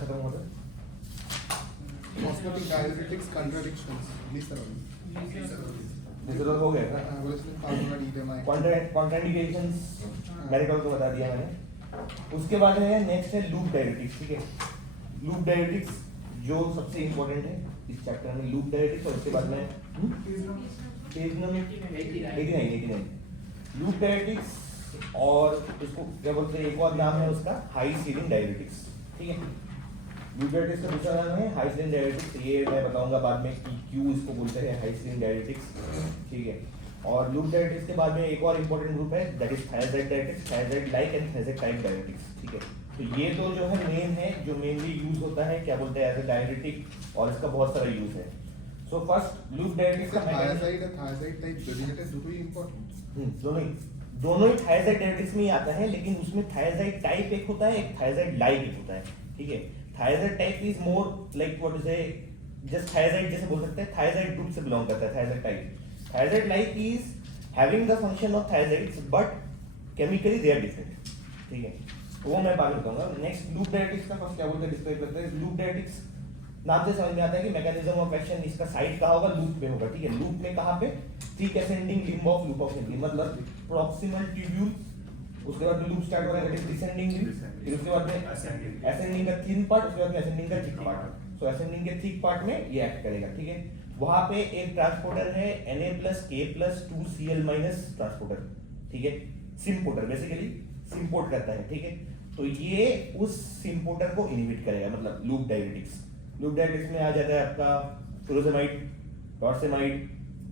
खत्म हुआ था? Osmotic diuretics contradictions. Glycerol. Glycerol हो गया था? कॉन्ट्राइंडिकेशंस मैंने कल को बता दिया मैंने। उसके बाद है नेक्स्ट है लूप डायरेटिक्स, ठीक है। लूप डायरेटिक्स जो सबसे इंपॉर्टेंट है इस चैप्टर में, लूप डायरेटिक्स। और उसके बाद में पेज नंबर 89 लूप डायरेटिक्स, और उसको क्या बोलते हैं, एक और नाम है उसका हाई सीलिंग डायरेटिक्स, ठीक है। लूप डायरेटिक्स का दूसरा नाम है हाई सीलिंग डायरेटिक्स, ये मैं बताऊंगा बाद में कि क्यों इसको बोलते हैं हाई सीलिंग डायरेटिक्स, ठीक है। और लूप डायरेटिक्स के बाद में एक और इंपॉर्टेंट ग्रुप है that is thyroid diuretics, thyroid like and thyroid type diuretics, ठीक है। तो ये दो जो है मेन है, जो मेनली यूज होता है क्या बोलते हैं एज अ डायरेटिक, और इसका बहुत सारा यूज है। सो फर्स्ट लूप डायरेटिक्स का थायराइड टाइप डेरिवेटिव दोनों ही इंपॉर्टेंट, दोनों ही थायराइड डायरेटिक्स में ही आता है, लेकिन उसमें थायराइड टाइप एक होता है, एक थायराइड लाइक एक होता है, ठीक है। Thiazide type is more like what to say, just thiazide जैसे बोल सकते हैं, थायराइड ग्रुप से बिलोंग करता है thiazide type. Thiazide like is having the function of thiazides but chemically they are different, ठीक है। वो मैं बाद में बताऊंगा। नेक्स्ट लूप डायरेटिक्स का फर्स्ट क्या बोलते हैं, डिस्क्राइब करते हैं। लूप डायरेटिक्स नाम से समझ में आता है कि मैकेनिज्म ऑफ एक्शन इसका साइड कहाँ होगा, लूप में होगा, ठीक है। लूप में कहाँ पे, thick ascending limb of loop of ending, मतलब प्रॉक्सिमल ट्यूब्यूल, उसके बाद लूप स्टार्ट होगा दैट इज डिसेंडिंग लिम्ब, फिर उसके बाद में असेंडिंग का थिन पार्ट, उसके बाद में असेंडिंग का थिक पार्ट। सो असेंडिंग के थिक पार्ट में ये एक्ट करेगा, ठीक है। वहां पे एक ट्रांसपोर्टर है Na+K+2Cl- ट्रांसपोर्टर, ठीक है। सिम्पोर्टर बेसिकली सिम्पोर्ट करता है, ठीक है। तो ये उस सिम्पोर्टर को इनहिबिट करेगा, मतलब लूप डायरेटिक्स। लूप डायरेटिक्स में आ जाता है आपका फुरोसेमाइड, टॉर्सेमाइड,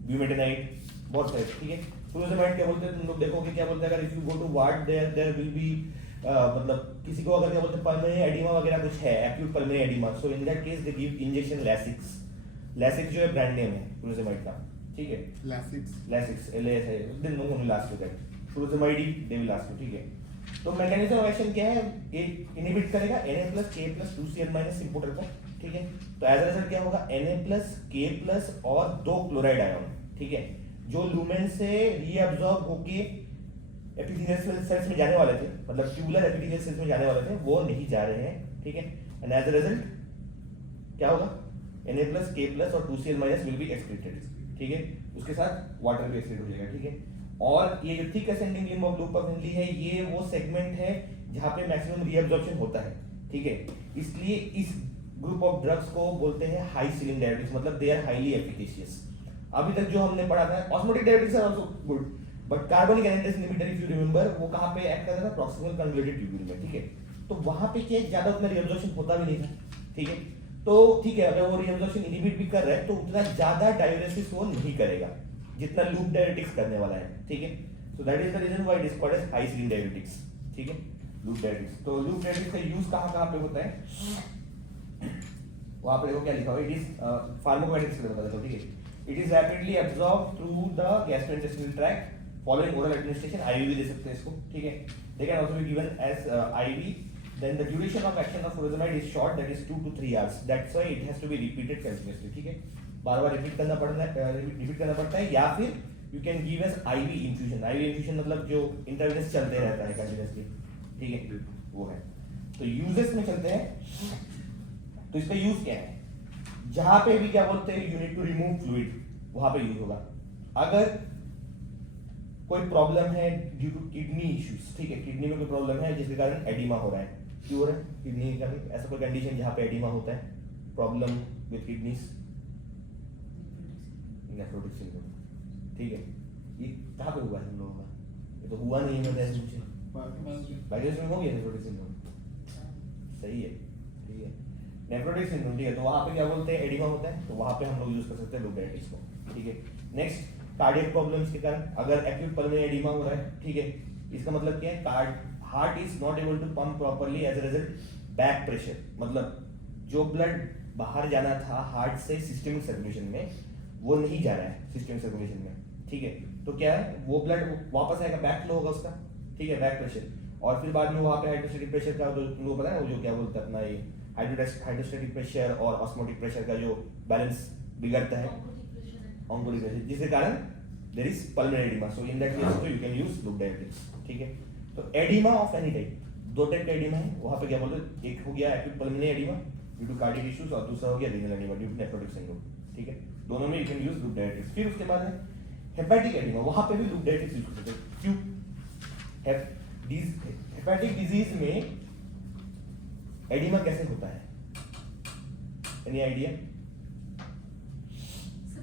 ब्यूमेटेनाइड, बहुत सारे, ठीक है। फुरोसेमाइड क्या बोलते हैं तुम लोग देखोगे, क्या बोलते हैं, अगर if you go to ward there will be मतलब किसी को अगर क्या बोलते हैं पल्मोनरी एडिमा वगैरह कुछ है, acute pulmonary oedema, so in that case they give injection Lasix. Lasix जो है ब्रांड नेम है फुरोसेमाइड का, ठीक है। लैसिक्स LAS है, दिन नो लास्ट हो जाए फुरोसेमाइड ही दे विल लास्ट, ठीक है। तो मैकेनिज्म ऑफ एक्शन क्या है, ये इनहिबिट करेगा Na+K+2Cl- सिम्पोर्टर को, ठीक है। तो एज अ रिजल्ट क्या होगा, Na+K+ और 2 क्लोराइड आयन, ठीक है, जो लूमेन से रीअब्सॉर्ब होके एपिथेलियल सेल्स में जाने वाले थे, मतलब ट्यूबुलर एपिथेलियल सेल्स में जाने वाले थे, वो नहीं जा रहे हैं, ठीक है। एंड एज अ रिजल्ट क्या होगा, Na+K+ और 2Cl- विल बी एक्सक्रीटेड, ठीक है। उसके साथ वाटर भी एक्सक्रीट हो जाएगा, ठीक है। और ये जो thick ascending limb of loop of Henle है, ये वो सेगमेंट है जहां पे मैक्सिमम रीअब्सॉर्प्शन होता है, ठीक है। इसलिए इस ग्रुप ऑफ ड्रग्स को बोलते हैं हाई सीलिंग डायरेटिक्स, मतलब दे आर हाईली एफिकेशियस। अभी तक जो हमने पढ़ा था osmotic diuretics are also good, but carbonic anhydrase inhibitor if you remember, वो कहां पे एक्ट करता था, प्रॉक्सिमल कन्वोल्यूटेड ट्यूब्यूल में, ठीक है। तो वहां पे क्या ज्यादा उतना रीअब्सॉर्प्शन होता भी नहीं था, ठीक है। तो ठीक है, अगर वो रीअब्सॉर्प्शन इनहिबिट भी कर रहा है तो उतना ज्यादा डायरेसिस वो नहीं करेगा जितना लूप डायरेटिक्स करने वाला है, ठीक है। So that is the reason why it is called as high ceiling diuretics, ठीक है, लूप डायरेटिक्स। तो लूप डायरेटिक्स का यूज कहां पे होता है, वहां पे देखो क्या लिखा हुआ है, इट इज फार्माकोकाइनेटिक्स में बता देता हूं, ठीक है। It is rapidly absorb through the gastrointestinal tract following oral administration, IV भी दे सकते हैं इसको, ठीक है। They can also be given as IV. Then the duration of action of furosemide is short, that is 2 to 3 hours, that's why it has to be repeated continuously, ठीक है। बार-बार रिपीट करना पड़ता है, या फिर you can give as IV infusion. IV infusion मतलब जो इंटरवेनस चलते रहता है कंटीन्यूअसली, ठीक है, वो है। तो यूजेस में चलते हैं, तो इसका यूज क्या है, जहां पे भी क्या बोलते हैं you need to remove fluid, वहां पे यूज होगा। अगर कोई प्रॉब्लम है ड्यू टू किडनी इश्यूज, ठीक है, किडनी में कोई प्रॉब्लम है जिसके कारण एडिमा हो रहा है, क्यों हो रहा है किडनी का, ऐसा कोई कंडीशन जहां पे एडिमा होता है, problem with kidneys, nephrotic syndrome, ठीक है। ये कहां पे हुआ है हम लोगों का, ये तो हुआ नहीं है, मैं पूछे बायोकेमिस्ट्री में हो गया नेफ्रोटिक सिंड्रोम, सही है, ठीक है, नेफ्रोटिक सिंड्रोम, ठीक है। तो वहां पे क्या बोलते हैं एडिमा होता है, तो वहां पे हम लोग यूज कर सकते हैं लूप डायरेटिक्स को, ठीक है। नेक्स्ट कार्डियक प्रॉब्लम्स के कारण, अगर एक्यूट पल्मोनरी एडिमा हो रहा है, ठीक है, इसका मतलब क्या है, heart is not able to pump properly, as a result back pressure, मतलब जो ब्लड बाहर जाना था हार्ट से सिस्टमिक सर्कुलेशन में, वो नहीं जा रहा है सिस्टमिक सर्कुलेशन में, ठीक है। तो क्या है, वो ब्लड वापस आएगा, बैक फ्लो होगा उसका, ठीक है, बैक प्रेशर, और फिर बाद में वहां पे हाइड्रोस्टैटिक प्रेशर का, जो तुम लोग पता है वो जो क्या बोलते हैं अपना, ये हाइड्रोस्टैटिक प्रेशर और ऑस्मोटिक प्रेशर का जो बैलेंस बिगड़ता है, ऑन्कोटिक प्रेशर, जिसके कारण there is pulmonary oedema. So in that case तो you can use loop diuretics, ठीक है। तो एडिमा ऑफ एनी टाइप, दो टाइप का एडिमा है, वहाँ पे क्या बोलते हैं, एक हो गया acute pulmonary oedema due to cardiac issues और दूसरा हो गया renal oedema due to nephrotic syndrome, ठीक है। दोनों में you can use loop diuretics. फिर उसके बाद है हेपेटिक एडिमा, वहाँ पे भी लूप डायरेटिक्स यूज करते हैं। क्यों? हेपेटिक डिजीज में एडिमा कैसे होता है? Any idea?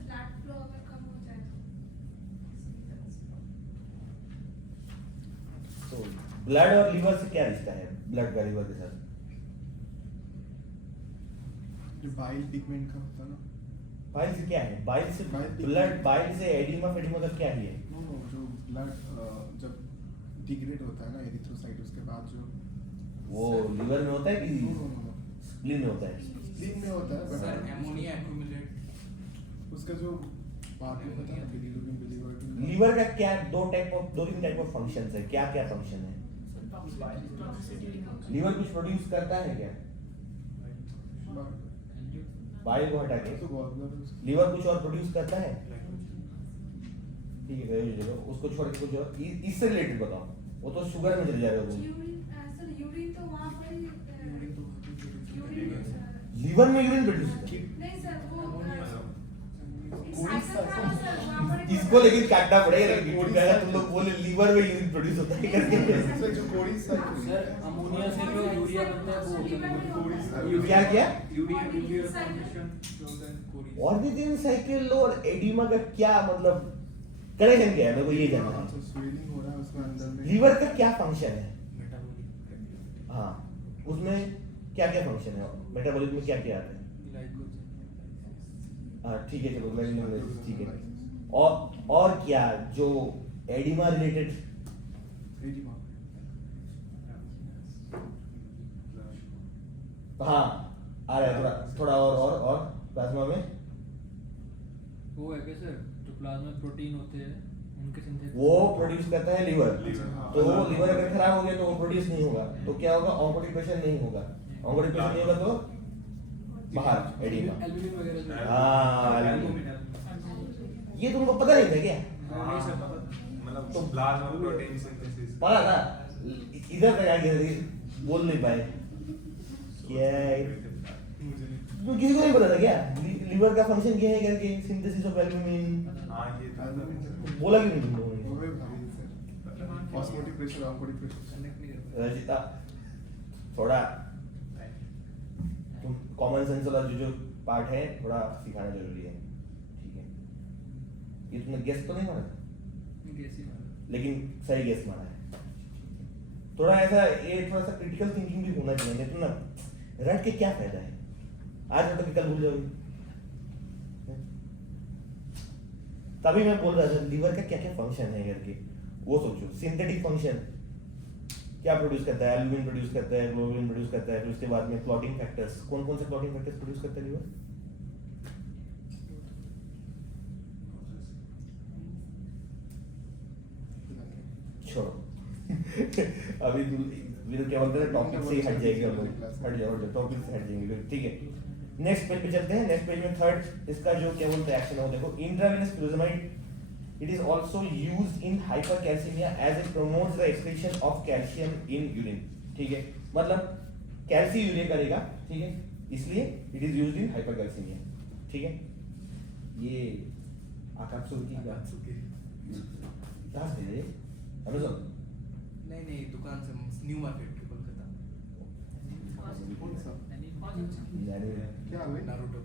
ब्लड फ्लो अगर कम हो जाए तो ब्लड और लिवर से क्या रिश्ता है, ब्लड का लिवर के साथ? जो बाइल पिगमेंट का होता है ना, बाइल से क्या है? बाइल से बाइल ब्लड, बाइल से एडिमा फेडिमा का क्या ही है? नो जो ब्लड जब डिग्रेड होता है ना एरिथ्रोसाइट, उसके बाद जो वो लिवर में होता है कि नो स्प्लीन में होता है? स्प्लीन में होता है, सर बट एमोनिया एक्यूमुलेट उसका जो पार्ट होता है बिलीरुबिन बिलीवर्बिन, लिवर का क्या दो तीन टाइप ऑफ फंक्शंस है, क्या क्या फंक्शन है? लिवर कुछ प्रोड्यूस करता है क्या? बाइल को हटा के तो गॉलब्लैडर लिवर कुछ और प्रोड्यूस करता है? ठीक है, वेरी गुड। उसको छोड़ के कुछ और इससे रिलेटेड बताओ, वो तो शुगर में चले जा रहे हो। यूरिन सर यूरिन तो वहाँ पर ही यूरिन लिवर में यूरिन प्रोड्यूस नहीं सर वो कोई साइकिल था सर वहाँ पर एक इसको लेकिन काटना पड़ेगा, लेकिन क्योंकि अगर तुम लोग बोले लिवर में यूरिन प्रोड्यूस होता है करके सर जो कोड़ी साइकिल सर अमोनिया से जो यूरिया बनता है वो क्या क्या यूरिया फॉर्मेशन जो होता है कोरी ऑर्बिटल साइकिल और एडिमा का क्या मतलब कनेक्शन क्या है, मेरे को ये जानना है। तो स्वेलिंग हो रहा है उसके अंदर में। लीवर का क्या फंक्शन है? मेटाबॉलिक हाँ, उसमें क्या क्या फंक्शन है? मेटाबॉलिज्म में क्या क्या आता है? हाँ ठीक है, चलो ग्लाइकोजेनेसिस ठीक है। और क्या जो एडिमा रिलेटेड? एडिमा हाँ आ रहा है थोड़ा और प्लाज्मा में वो है क्या सर, जो प्लाज्मा प्रोटीन होते हैं उनके सिंथेसिस वो प्रोड्यूस करता है लीवर। तो लीवर अगर खराब हो गया तो वो प्रोड्यूस नहीं होगा, तो क्या होगा? ऑन्कोडिप्रेशन नहीं होगा। ऑन्कोडिप्रेशन नहीं होगा तो बाहर एडिमा। एल्बुमिन वगैरह जो हाँ ये तुमको पता नहीं था क्या? नहीं सर मतलब तो प्लाज्मा प्रोटीन सिंथेसिस पता था, इधर तक आ गया, बोल नहीं पाए क्या है? तो किसी को नहीं पता था क्या लीवर का फंक्शन क्या है करके? Synthesis of albumin. हां ये बोला क्यों नहीं तुम लोगों ने? वो भी भारी sir, osmotic pressure oncotic pressure connect नहीं कर रचिता थोड़ा तुम कॉमन सेंस वाला जो पार्ट है थोड़ा सिखाना जरूरी है, ठीक है? ये तुमने गेस तो नहीं मारा था, कैसी मारा लेकिन सही गेस मारा है। थोड़ा ऐसा ये थोड़ा सा क्रिटिकल थिंकिंग भी होना चाहिए, नहीं तो ना रट के क्या फायदा है? आज रटो कि कल भूल जाओगे। तभी मैं बोल रहा था लीवर का क्या क्या फंक्शन है करके, वो सोचो। सिंथेटिक फंक्शन क्या प्रोड्यूस करता है? एल्बुमिन प्रोड्यूस करता है, ग्लोबुलिन प्रोड्यूस करता है। फिर उसके बाद में क्लॉटिंग फैक्टर्स, कौन कौन से क्लॉटिंग फैक्टर्स प्रोड्यूस करता है लीवर? छोड़ो अभी तो क्या बोलते हैं, टॉपिक से ही हट जाएंगे हम लोग, हट जाओ टॉपिक से हट जाएंगे, ठीक है। नेक्स्ट पेज पे चलते हैं। नेक्स्ट पेज में थर्ड इसका जो क्या बोलते हैं एक्शन है वो देखो। Intravenous furosemide it is also used in hypercalcemia as it promotes the excretion of calcium in urine, ठीक है? मतलब कैल्सियूरिया करेगा, ठीक है? इसलिए it is used in hypercalcemia, ठीक है? ये आकात्सुकी का कहाँ से है? अमेज़न? नहीं दुकान से न्यू मार्केट के कोलकाता कौन सा यानी क्या हुआ? नारुतो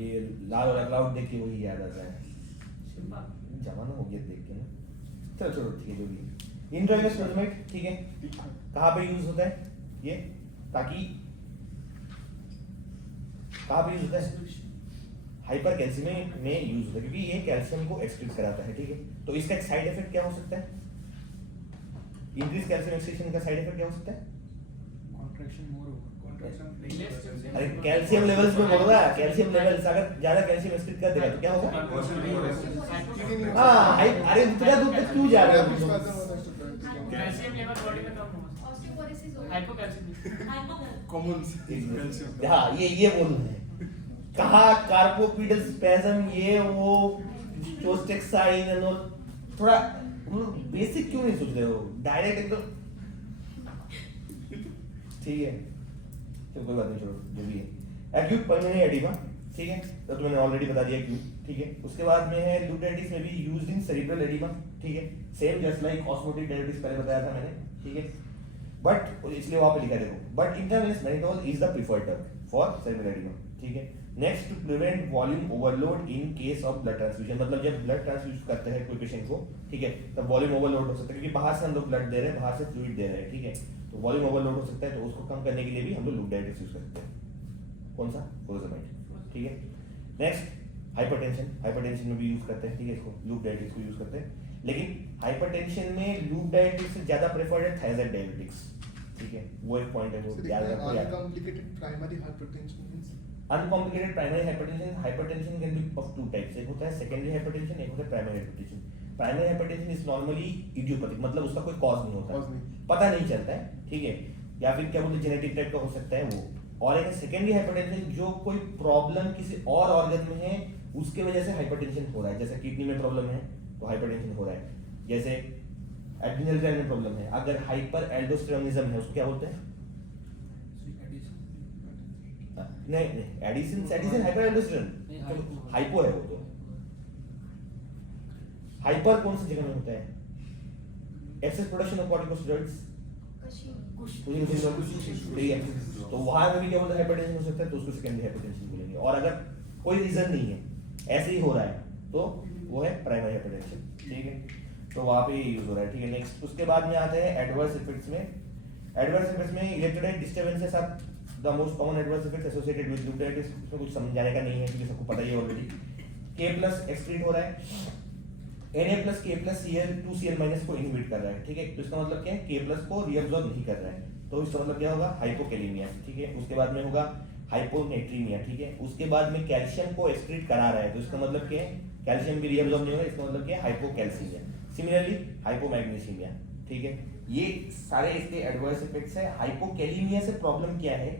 ये लाल वाला क्लाउड देख के वही याद आता है। जमाना हो गया देख के ना। चलो ठीक है, जो भी इंट्रावेनस फ्यूरोसेमाइड, ठीक है? कहाँ पे यूज होता है ये? ताकि कहाँ पे यूज होता है? हाइपरकैल्सीमिया में यूज होता है क्योंकि ये कैल्शियम को एक्सक्रीट कराता है, ठीक है? तो इसका एक साइड इफेक्ट क्या हो सकता है? इंक्रीज कैल्शियम एक्सक्रीशन का साइड इफेक्ट क्या हो सकता है? कॉन्ट्रैक्शन मोर होगा। अरे कैल्शियम लेवल्स में बोल रहा है, कैल्शियम लेवल्स अगर ज्यादा कैल्शियम एक्सक्रीट कर देगा तो क्या होगा? हाँ अरे इतना दूर तक क्यों जा रहे हो? कैल्शियम लेवल बॉडी में कम होगा, ऑस्टियोपोरोसिस होगा हाइपोकैल्सियम। कॉमन कैल्शियम हाँ ये बोल रहे हैं। कहाँ कार्पोपिडल स्पैज्म, ये वो चोस्टेक्साइन और थोड़ा बेसिक क्यों नहीं सोच रहे हो? डायरेक्ट एकदम ठीक है, तो कोई बात नहीं, छोड़ो जो भी है। एक्यूट पल्मोनरी एडिमा, ठीक है, तो मैंने ऑलरेडी बता दिया क्यों, ठीक है। उसके बाद में है लूप डायबिटीज में भी यूज्ड इन सेरिब्रल एडिमा, ठीक है, same just like osmotic diabetes पहले बताया था मैंने, ठीक है। बट इसलिए वहां पे लिखा देखो, but intravenous mannitol is the preferred drug for cerebral oedema, ठीक है। Next, to prevent volume overload in case of blood transfusion, मतलब जब ब्लड ट्रांसफ्यूज करते हैं कोई पेशेंट को, ठीक है, तब वॉल्यूम ओवरलोड हो सकता है, क्योंकि बाहर से हम लोग ब्लड दे रहे हैं, बाहर से फ्लूइड दे रहे हैं, ठीक है, तो वॉल्यूम ओवरलोड हो सकता है, तो उसको कम करने के लिए भी हम लोग लूप डायबिटीज यूज करते हैं। कौन सा? फुरोसेमाइड, ठीक है। नेक्स्ट, हाइपरटेंशन में भी यूज करते हैं, ठीक है, इसको लूप डायबिटीज को यूज करते हैं, लेकिन हाइपरटेंशन में लूप डायबिटीज से ज्यादा प्रेफर्ड है थायराइड डायबिटिक्स, ठीक है, वो एक पॉइंट है जो याद रखो यार। Uncomplicated primary hypertension means uncomplicated primary hypertension can be of two types, एक होता है सेकेंडरी हाइपरटेंशन, एक होता है primary hypertension. Primary hypertension is normally idiopathic, मतलब उसका कोई कॉज नहीं होता, Cause नहीं। पता नहीं चलता है, ठीक है, या फिर क्या बोलते हैं जेनेटिक टाइप का हो सकता है वो। और एक सेकेंडरी हाइपरटेंशन जो कोई प्रॉब्लम किसी और ऑर्गन में है उसके वजह से हाइपरटेंशन हो रहा है, जैसे किडनी में प्रॉब्लम है तो हाइपरटेंशन हो रहा है, जैसे एड्रिनल ग्लैंड में प्रॉब्लम है, अगर हाइपर एल्डोस्टेरोनिज्म है उसको क्या बोलते हैं? नहीं एडिशन हाइपर एल्डोस्टेरोन, हाइपो है वो तो। हाइपर कौन सी जगह में होता है? एक्सेस प्रोडक्शन ऑफ कॉर्टिकोस्टेरॉइड्स, ठीक है, तो वहां में भी क्या बोलते हैं हाइपरटेंशन हो सकता है, तो उसको सेकेंडरी हाइपरटेंशन बोलेंगे। और अगर कोई रीजन नहीं है, ऐसे ही हो रहा है, तो वो है प्राइमरी हाइपरटेंशन, ठीक है, तो वहां पे यूज हो रहा है, ठीक है। नेक्स्ट, उसके बाद में आते हैं एडवर्स इफेक्ट्स में। एडवर्स इफेक्ट्स में electrolyte disturbances are the most common adverse effects associated with loop diuretics, इसमें कुछ समझाने का नहीं है क्योंकि सबको पता ही है ऑलरेडी। K+ एक्सक्रीट हो रहा है, Na+ K+Cl 2Cl- को इनहिबिट कर रहा है, ठीक है, तो इसका मतलब क्या है? K+ को रीअब्सॉर्ब नहीं कर रहा है, तो इसका मतलब क्या होगा? हाइपोकैलेमिया, ठीक है। उसके बाद में होगा हाइपोनेट्रीमिया, ठीक है। उसके बाद में कैल्शियम को एक्सक्रीट करा रहा है, तो इसका मतलब क्या है? कैल्शियम भी रीअब्सॉर्ब नहीं होगा, इसका मतलब क्या है? हाइपोकैल्सीमिया। सिमिलरली हाइपोमैग्नीशियमिया, ठीक है। ये सारे इसके एडवर्स इफेक्ट्स है। हाइपोकैलेमिया से प्रॉब्लम क्या है?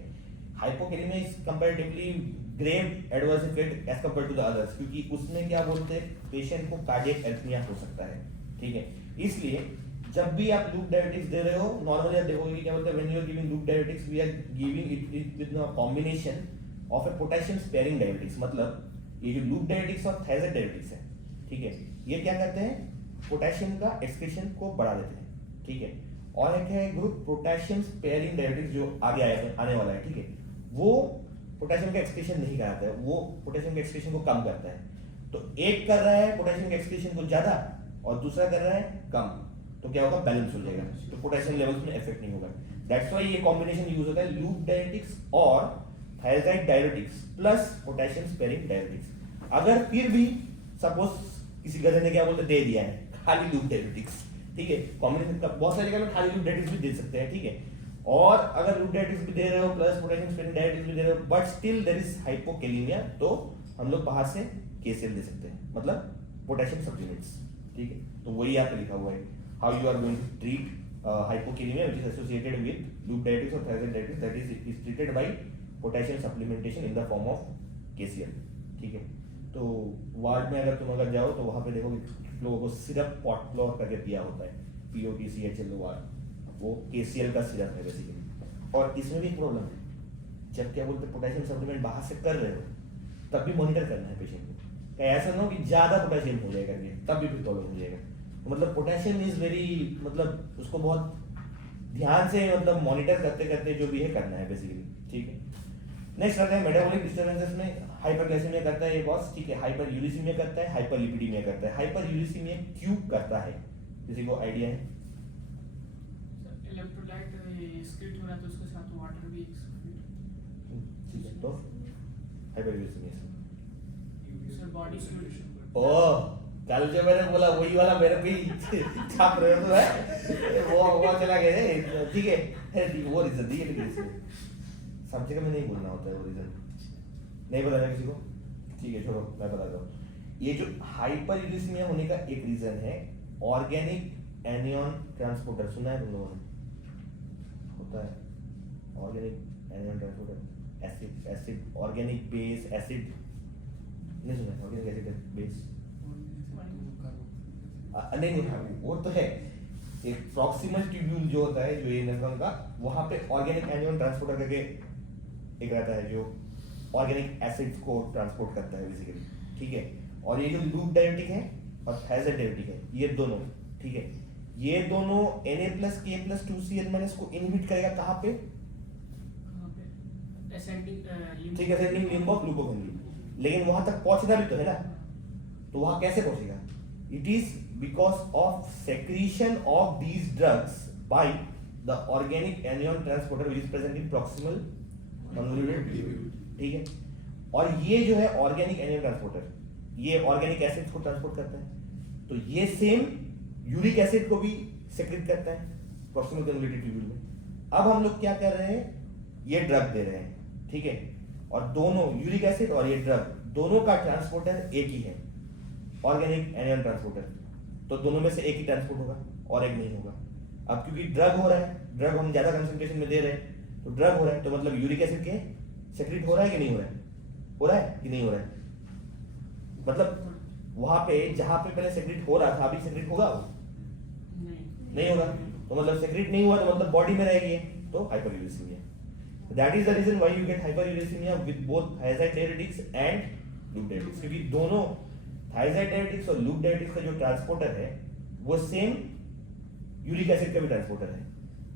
Hypokalaemia is comparatively grave adverse effect as compare to the others, क्योंकि उसमें क्या बोलते हैं, पेशेंट को कार्डियक एरिथमिया हो सकता है, ठीक है। इसलिए जब भी आप लूप डायबिटिक्स दे रहे हो, नॉर्मली आप देखोगे कि क्या बोलते हैं, when you are giving loop diuretics we are giving it with a combination of a potassium sparing diuretics, मतलब ये जो लूप डायबिटिक्स और थायराइड डायबिटिक्स है, ठीक है, ये क्या करते हैं? पोटेशियम का एक्सक्रीशन को बढ़ा देते हैं, ठीक है। और एक है ग्रुप पोटेशियम स्पेयरिंग डायबिटिक्स जो आगे आने वाला है, ठीक है, वो पोटेशियम का एक्सक्रीशन नहीं कराता है, वो पोटेशियम के एक्सक्रीशन को कम करता है। तो एक कर रहा है पोटेशियम के एक्सक्रीशन को ज्यादा और दूसरा कर रहा है कम, तो क्या होगा? बैलेंस हो जाएगा, तो पोटेशियम लेवल्स में इफेक्ट नहीं होगा। दैट्स व्हाई ये कॉम्बिनेशन यूज होता है, लूप डायबिटिक्स और thyroid diabetics plus potassium sparing diabetics. अगर फिर भी सपोज किसी गधे ने क्या बोलते दे दिया है खाली लूप डायबिटिक्स, ठीक है, कॉम्बिनेशन का बहुत सारे जगह में खाली लूप डायबिटिक्स भी दे सकते हैं, ठीक है। और अगर लूप डायबिटिक्स भी दे रहे हो प्लस पोटेशियम स्पेयरिंग डायबिटिक्स भी दे रहे हो, but still there is hypokalaemia, तो हम लोग बाहर से KCl दे सकते हैं, मतलब पोटेशियम सप्लीमेंट्स, ठीक है। तो वही यहाँ पे लिखा हुआ है, how you are going to treat hypokalaemia which is associated with loop diabetics और thyroid diabetics, that is treated by potassium supplementation in the form of KCl, ठीक है। तो वार्ड में अगर तुम जाओ तो वहां पे देखोगे लोगों को सिरप पॉटफ्लोर करके दिया होता है, POTCHL वार्ड, वो KCl का सिरप है बेसिकली। और इसमें भी एक प्रॉब्लम है, जब क्या बोलते हैं पोटेशियम सप्लीमेंट बाहर से कर रहे हो तब भी मॉनिटर करना है पेशेंट को, कहीं ऐसा ना हो कि ज्यादा पोटेशियम हो जाए करके तब भी फिर प्रॉब्लम हो जाएगा। तो मतलब पोटेशियम इज वेरी, मतलब उसको बहुत ध्यान से मतलब मॉनिटर करते करते जो भी है करना है बेसिकली, ठीक है। नेक्स्ट आता है मेटाबॉलिक डिस्टर्बेंसेस में हाइपरग्लाइसेमिया करता है ये बॉस, ठीक है, हाइपर यूरिसीमिया करता है, हाइपरलिपिडीमिया करता है। हाइपर यूरिसीमिया क्यों करता है, किसी को आइडिया है? इलेक्ट्रोलाइट एक्सक्रीट हो रहा है तो उसके साथ वाटर भी एक्सक्रीट, ठीक है, तो hyperuricaemia sir body fluid. Oh, कल जो मैंने बोला वही वाला मेरे पे ही छाप रहे हो है, वो चला गया है, ठीक है। वो रीजन दिए लेकिन इसमें सब जगह में नहीं बोलना होता है, वो रीजन नहीं बताना किसी को, ठीक है, छोड़ो मैं बताता हूँ। ये जो हाइपर यूरिसीमिया होने का एक रीजन है ऑर्गेनिक एनियन ट्रांसपोर्टर, सुना है तुम लोगों ने? होता है organic anion transporter, acid organic base acid, नहीं सुना? ऑर्गेनिक एसिड बेस नहीं, वो तो है, एक प्रॉक्सिमल ट्यूब्यूल जो होता है, जो ये नेफ्रॉन का, वहां पे ऑर्गेनिक एनियन ट्रांसपोर्टर करके एक रहता है जो ऑर्गेनिक एसिड्स को ट्रांसपोर्ट करता है बेसिकली, ठीक है। और ये जो लूप डायरेटिक है और थायजाइड डायरेटिक है, ये दोनों, ठीक है, ये दोनों Na+K+2Cl- को इनहिबिट करेगा कहाँ पे? कहाँ पे? Ascending, ठीक है, असेंडिंग लिंब ऑफ ग्लूकोगोन, लेकिन वहां तक पहुंचना भी तो है ना, तो वहां कैसे पहुंचेगा? It is because of secretion of these drugs by the organic anion transporter which is present in proximal convoluted tubule, ठीक है। और ये जो है ऑर्गेनिक एनियन ट्रांसपोर्टर, ये ऑर्गेनिक एसिड्स को ट्रांसपोर्ट करता है, तो ये सेम यूरिक एसिड को भी सेक्रेट करता है प्रॉक्सिमल कन्वोल्यूटेड ट्यूब्यूल में। अब हम लोग क्या कर रहे हैं, ये ड्रग दे रहे हैं, ठीक है, और दोनों यूरिक एसिड और ये ड्रग दोनों का ट्रांसपोर्टर एक ही है, ऑर्गेनिक एनियन ट्रांसपोर्टर, तो दोनों में से एक ही ट्रांसपोर्ट होगा और एक नहीं होगा। अब क्योंकि ड्रग हो रहा है, ड्रग हम ज्यादा कंसंट्रेशन में दे रहे हैं, तो ड्रग हो रहा है, तो मतलब यूरिक एसिड के सेक्रेट हो रहा है कि नहीं हो रहा है? हो रहा है कि नहीं हो रहा है? मतलब वहां पे जहां पे पहले सेक्रेट हो रहा था, अभी सेक्रेट होगा वो? नहीं होगा, तो मतलब सेक्रेट नहीं हुआ, तो मतलब बॉडी में रहेगी, तो hyperuricaemia. That is the reason why you get hyperuricaemia with both thyroid diuretics and loop diuretics, क्योंकि दोनों थायराइड डायरेटिक्स और लूप डायरेटिक्स का जो ट्रांसपोर्टर है वो सेम यूरिक एसिड का भी ट्रांसपोर्टर है।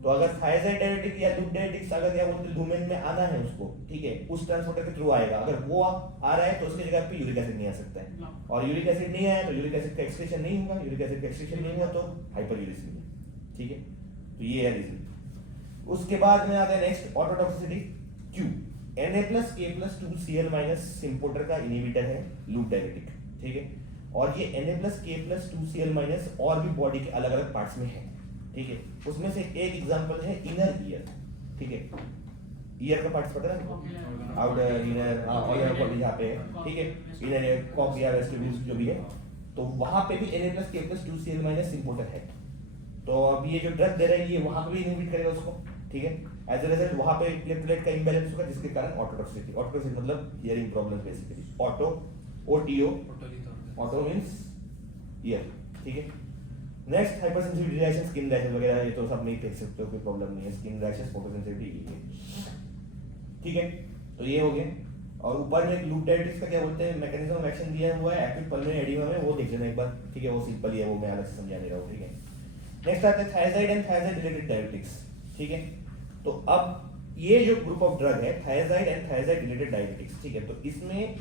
तो अगर थायराइड डायरेटिक या लूप डायरेटिक्स अगर क्या बोलते हैं लुमेन में आना है उसको, ठीक है, उस ट्रांसपोर्टर के थ्रू आएगा। अगर वो आ रहा है तो उसकी जगह पे यूरिक एसिड नहीं आ सकता है, और यूरिक एसिड नहीं आया तो यूरिक एसिड का एक्सक्रीशन नहीं होगा, यूरिक एसिड का एक्सक्रीशन नहीं हुआ तो हाइपरयूरेसिमिया, ठीक है। तो ये है रीजन। उसके बाद में आता है नेक्स्ट ऑटोटॉक्सिसिटी Q, Na+K+2Cl- सिम्पोर्टर का इनहिबिटर है लूप डायरेटिक, ठीक है। और ये Na+K+2Cl- और भी बॉडी के अलग अलग पार्ट्स में है, ठीक है। उसमें से एक एग्जांपल है इनर ईयर, ठीक है, ईयर का पार्ट्स पता है, आउटर इनर, ऑर्गन को भी यहाँ पे है, ठीक है, इनर ईयर, कॉक्सिया, वेस्टिब्यूल्स जो भी है, तो वहां पे भी Na+K+2Cl- सिम्पोर्टर है। तो अब ये जो ड्रग दे रहे हैं ये वहां पे भी इनहिबिट करेगा उसको, ठीक है। एज अ रिजल्ट वहां पे इलेक्ट्रोलाइट का इंबैलेंस होगा, जिसके कारण ऑटोटॉक्सिसिटी, ऑटोटॉक्सिसिटी मतलब hearing problem basically, auto, OTO, auto means year, ठीक है। Next hypersensitivity reaction, skin rashes वगैरह, ये तो सब नहीं देख सकते हो, कोई प्रॉब्लम नहीं है, स्किन रैशेस, फोटोसेंसिटिविटी, ठीक है। तो ये हो गए। और ऊपर में एक लूप डायरेटिक्स का क्या बोलते हैं मैकेनिज्म ऑफ एक्शन दिया हुआ है एक्यूट पल्मोनरी एडिमा में, वो देख लेना एक बार, ठीक है, वो सिंपल ही है, वो मैं अलग से समझा नहीं रहा हूँ, ठीक है। नेक्स्ट आता है thiazide and thiazide related diuretics, ठीक है। तो अब ये जो ग्रुप ऑफ ड्रग है thiazide and thiazide related diuretics, ठीक है, तो इसमें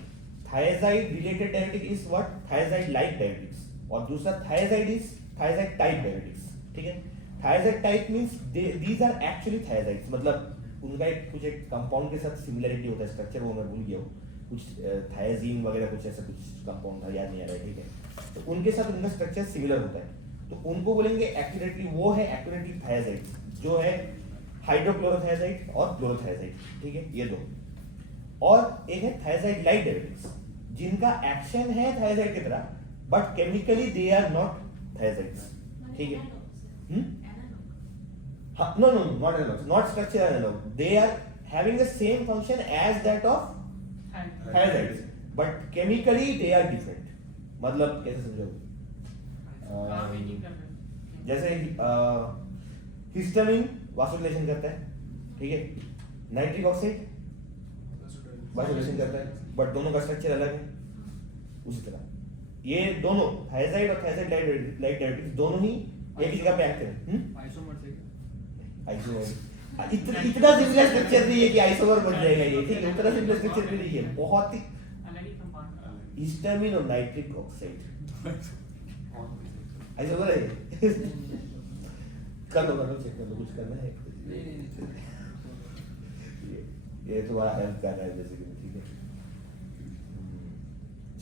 thiazide related diuretic is what, thiazide like diuretics, और दूसरा thiazide is thiazide type diuretics, ठीक है। Thiazide type means these are actually thiazides, मतलब उनका एक कुछ एक कंपाउंड के साथ सिमिलरिटी होता है, स्ट्रक्चर वो मैं भूल गया हूँ, कुछ थायजीन वगैरह कुछ ऐसा कुछ कंपाउंड था, याद नहीं आ रहा है, ठीक है। तो उनके साथ उनका स्ट्रक्चर सिमिलर होता है, तो उनको बोलेंगे एक्यूरेटली, वो है एक्यूरेटली थायराइड, जो है हाइड्रोक्लोरोथायराइड और क्लोरोथायराइड, ठीक है, ये दो। और एक है थायराइड लाइक डायरेटिक्स, जिनका एक्शन है थायराइड की तरह, but chemically they are not thiazides, ठीक है। No, not analogs, not structural analog. They are having the same function as that of thyroids, but chemically they are different. मतलब कैसे समझोगे? जैसे हिस्टामिन वासोडिलेशन करता है, ठीक है, नाइट्रिक ऑक्साइड वासोडिलेशन करता है, बट दोनों का स्ट्रक्चर अलग है। उसी तरह ये दोनों थायराइड और थायराइड लाइक डायरेटिक्स दोनों ही एक ही जगह पे एक्टिव हैं। आइसोमर से आइसोमर इतना सिमिलर स्ट्रक्चर नहीं है कि आइसोमर बन जाएगा ये, ठीक है, उतना सिमिलर स्ट्रक्चर भी नहीं है, बहुत ही अलग ही कंपाउंड। हिस्टामिन और नाइट्रिक ऑक्साइड आइसोमर है ये। कर दो चेक कर लो, कुछ करना है ये तुम्हारा हेल्प कर रहा है बेसिकली, ठीक है।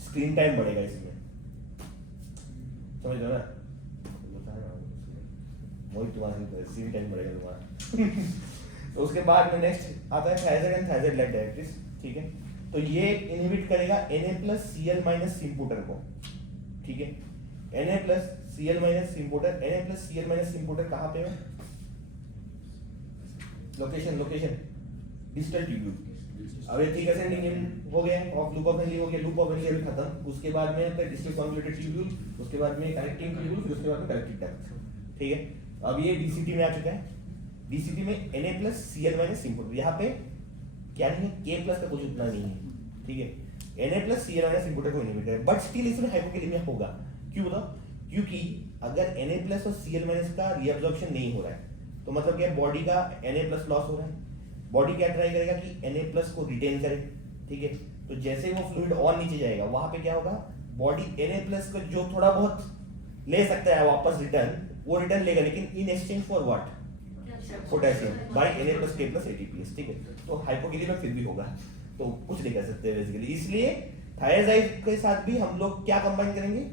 स्क्रीन टाइम बढ़ेगा इसमें, समझ लो ना, मोहित तुम्हारा स्क्रीन टाइम बढ़ेगा तुम्हारा। तो उसके बाद में नेक्स्ट आता है thiazide and thyroid like diuretics, ठीक है। तो ये इनहिबिट करेगा Na+Cl- सिम्पोर्टर को, ठीक है। Na+Cl- सिम्पोर्टर, Na+Cl- सिम्पोर्टर कहाँ पे है, लोकेशन डिस्टल ट्यूब्यूल। अब ये थिक असेंडिंग हो गया, ऑफ लूप ऑफ हेनली हो गया, लूप ऑफ हेनली अभी खत्म, उसके बाद में डिस्टल कन्वोल्यूटेड ट्यूब्यूल, उसके बाद में कनेक्टिंग ट्यूब्यूल, फिर उसके बाद में कनेक्टिंग डक्ट, ठीक है। अब ये डीसीटी में आ चुका है। डीसीटी में Na+Cl- इनपुट, यहाँ पे क्या नहीं है, K+ का कुछ उतना नहीं है, ठीक है। Na+Cl- इनपुट कोई नहीं है, बट स्टिल इसमें हाइपोकैलेमिया होगा। क्यों बताओ? क्योंकि अगर Na+ और Cl- का रीअब्जॉर्प्शन नहीं हो रहा है तो मतलब क्या, बॉडी का Na+ लॉस हो रहा है। बॉडी क्या ट्राई करेगा कि Na+ को रिटेन करे, ठीक है। तो जैसे ही वो फ्लूइड और नीचे जाएगा वहां पे क्या होगा, बॉडी Na+ को जो थोड़ा बहुत ले सकता है वापस रिटर्न, वो रिटर्न लेगा, लेकिन in exchange for what, potassium by Na+K+ ATPase, ठीक है। तो हाइपोकैलेमिया फिर भी होगा, तो कुछ नहीं कर सकते बेसिकली। इसलिए थायराइड के साथ भी हम लोग क्या कंबाइन करेंगे,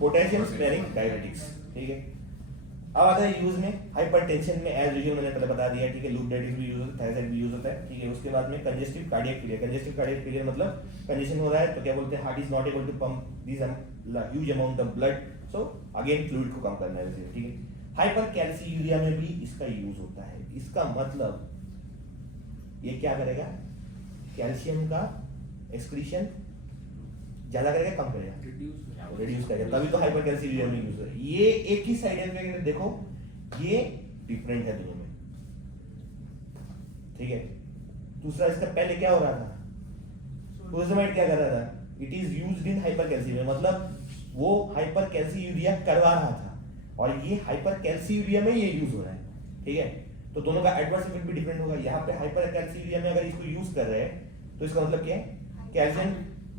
पोटेशियम स्पेयरिंग डायरेटिक्स, ठीक है। अब आता है यूज में, हाइपरटेंशन में एज यूजुअल मैंने पहले बता दिया, ठीक है। लूप डायरेटिक्स भी यूज होता है, थायराइड भी यूज होता है, ठीक है। उसके बाद में congestive cardiac failure, congestive cardiac failure मतलब कंजेशन हो रहा है तो क्या बोलते हैं, heart is not able to pump this huge amount of blood, so again fluid को कम करना है, ठीक है। हाइपरकैल्सीयूरिया में भी इसका यूज होता है। इसका मतलब ये क्या करेगा, कैल्शियम का एक्सक्रीशन ज्यादा करेगा कम करेगा, रिड्यूस करेगा, तभी तो हाइपरकैल्सीयूरिया में यूज है। ये एक ही साइड इफेक्ट देखो, ये डिफरेंट है दोनों में, ठीक है। दूसरा इसका पहले क्या हो रहा था, फुरोसेमाइड क्या कर रहा था, it is used in hypercalcaemia, मतलब वो हाइपरकैल्सीयूरिया करवा रहा था, और ये हाइपरकैल्सीयूरिया में ये यूज हो रहा है, ठीक है। तो दोनों का एडवर्स इफेक्ट भी डिफरेंट होगा। यहाँ पे हाइपरकैल्सीयूरिया में अगर इसको यूज कर रहे हैं तो इसका मतलब क्या है, कैल्शियम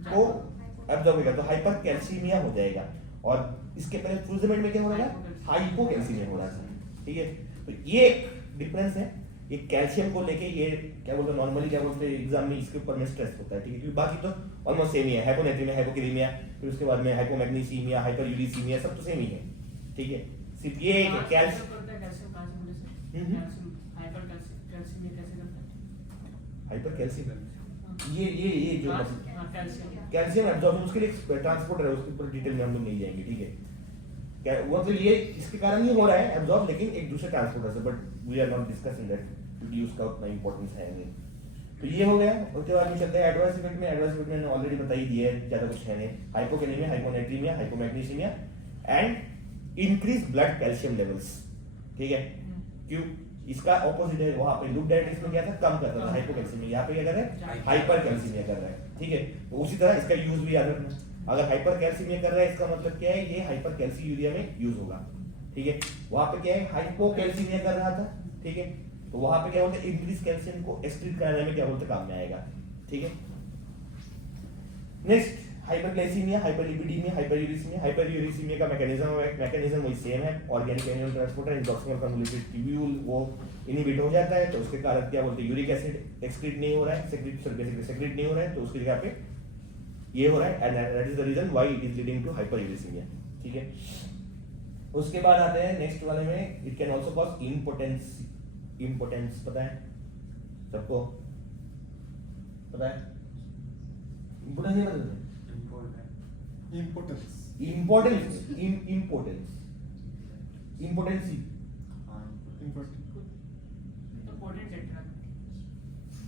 को एब्जॉर्ब करेगा, तो हाइपरकैल्सीमिया हो जाएगा। और इसके पहले फुरोसेमाइड में क्या हो रहा था, हाइपोकैल्सीमिया हो रहा था, ठीक है। तो ये डिफरेंस है। ये कैल्शियम को लेके ये क्या बोलते हैं, नॉर्मली क्या बोलते हैं एग्जाम में, इसके ऊपर में स्ट्रेस होता है, ठीक है। क्योंकि बाकी तो ऑलमोस्ट सेम ही है, हाइपोनेट्रीमिया, हाइपोकैलेमिया, फिर उसके बाद में हाइपोमैग्नीसीमिया, हाइपरयूरिसीमिया, सब तो सेम ही है, ठीक है। सिर्फ ये कैल्शियम हाइपरकैल्सीमिया, ये जो कैल्शियम एब्जॉर्प्शन, उसके लिए ट्रांसपोर्टर है, उसके ऊपर डिटेल में हम लोग नहीं जाएंगे, ठीक है। क्या वो मतलब ये इसके कारण ही हो रहा है एब्जॉर्ब, लेकिन एक दूसरे ट्रांसपोर्टर से, but we are not discussing that क्योंकि उसका उतना इंपॉर्टेंस है नहीं। तो ये हो गया। उसके बाद में चलते हैं एडवर्स इफेक्ट में। एडवर्स इफेक्ट मैंने ऑलरेडी बता ही दिया है, ज्यादा कुछ है नहीं। Hypokalemia, hyponatraemia, hypomagnesaemia and increase blood calcium levels, ठीक है। क्यों, इसका ऑपोजिट है, वहां पे लूप डायरेटिक्स में क्या था, कम करता था हाइपोकैल्सीमिया, यहाँ पे क्या कर रहा है, हाइपरकैल्सीमिया कर रहा है, ठीक है। तो उसी तरह इसका यूज भी याद रखना, अगर हाइपरकैल्सीमिया कर रहा है इसका मतलब क्या है, ये हाइपरकैल्सीयूरिया में यूज होगा, ठीक है। वहां पे क्या है, हाइपोकैल्सीमिया कर रहा था, ठीक है। तो वहां पे क्या बोलते हैं, इंक्रीज कैल्शियम को एक्सक्रीट कराने में क्या बोलते हैं, काम में आएगा, ठीक है। Next hyperglycaemia, hyperlipidaemia, hyperuricaemia. Hyperuricaemia का मैकेनिज्म वही सेम है, ऑर्गेनिक एनिमल ट्रांसपोर्टर इंडोक्सिनल कन्वोल्यूटेड ट्यूब्यूल वो इनहिबिट हो जाता है, तो उसके कारण क्या बोलते हैं, यूरिक एसिड एक्सक्रीट नहीं हो रहा है, सेक्रेट नहीं हो रहा है, तो उसकी जगह पे ये हो रहा है, and that is the reason why it is leading to hyperuricaemia, ठीक है। उसके बाद आते हैं नेक्स्ट वाले में, it can also cause impotence. Impotence पता है सबको, पता है इम्पोटेंस नहीं पता, Importance. Importance, importance, impotency,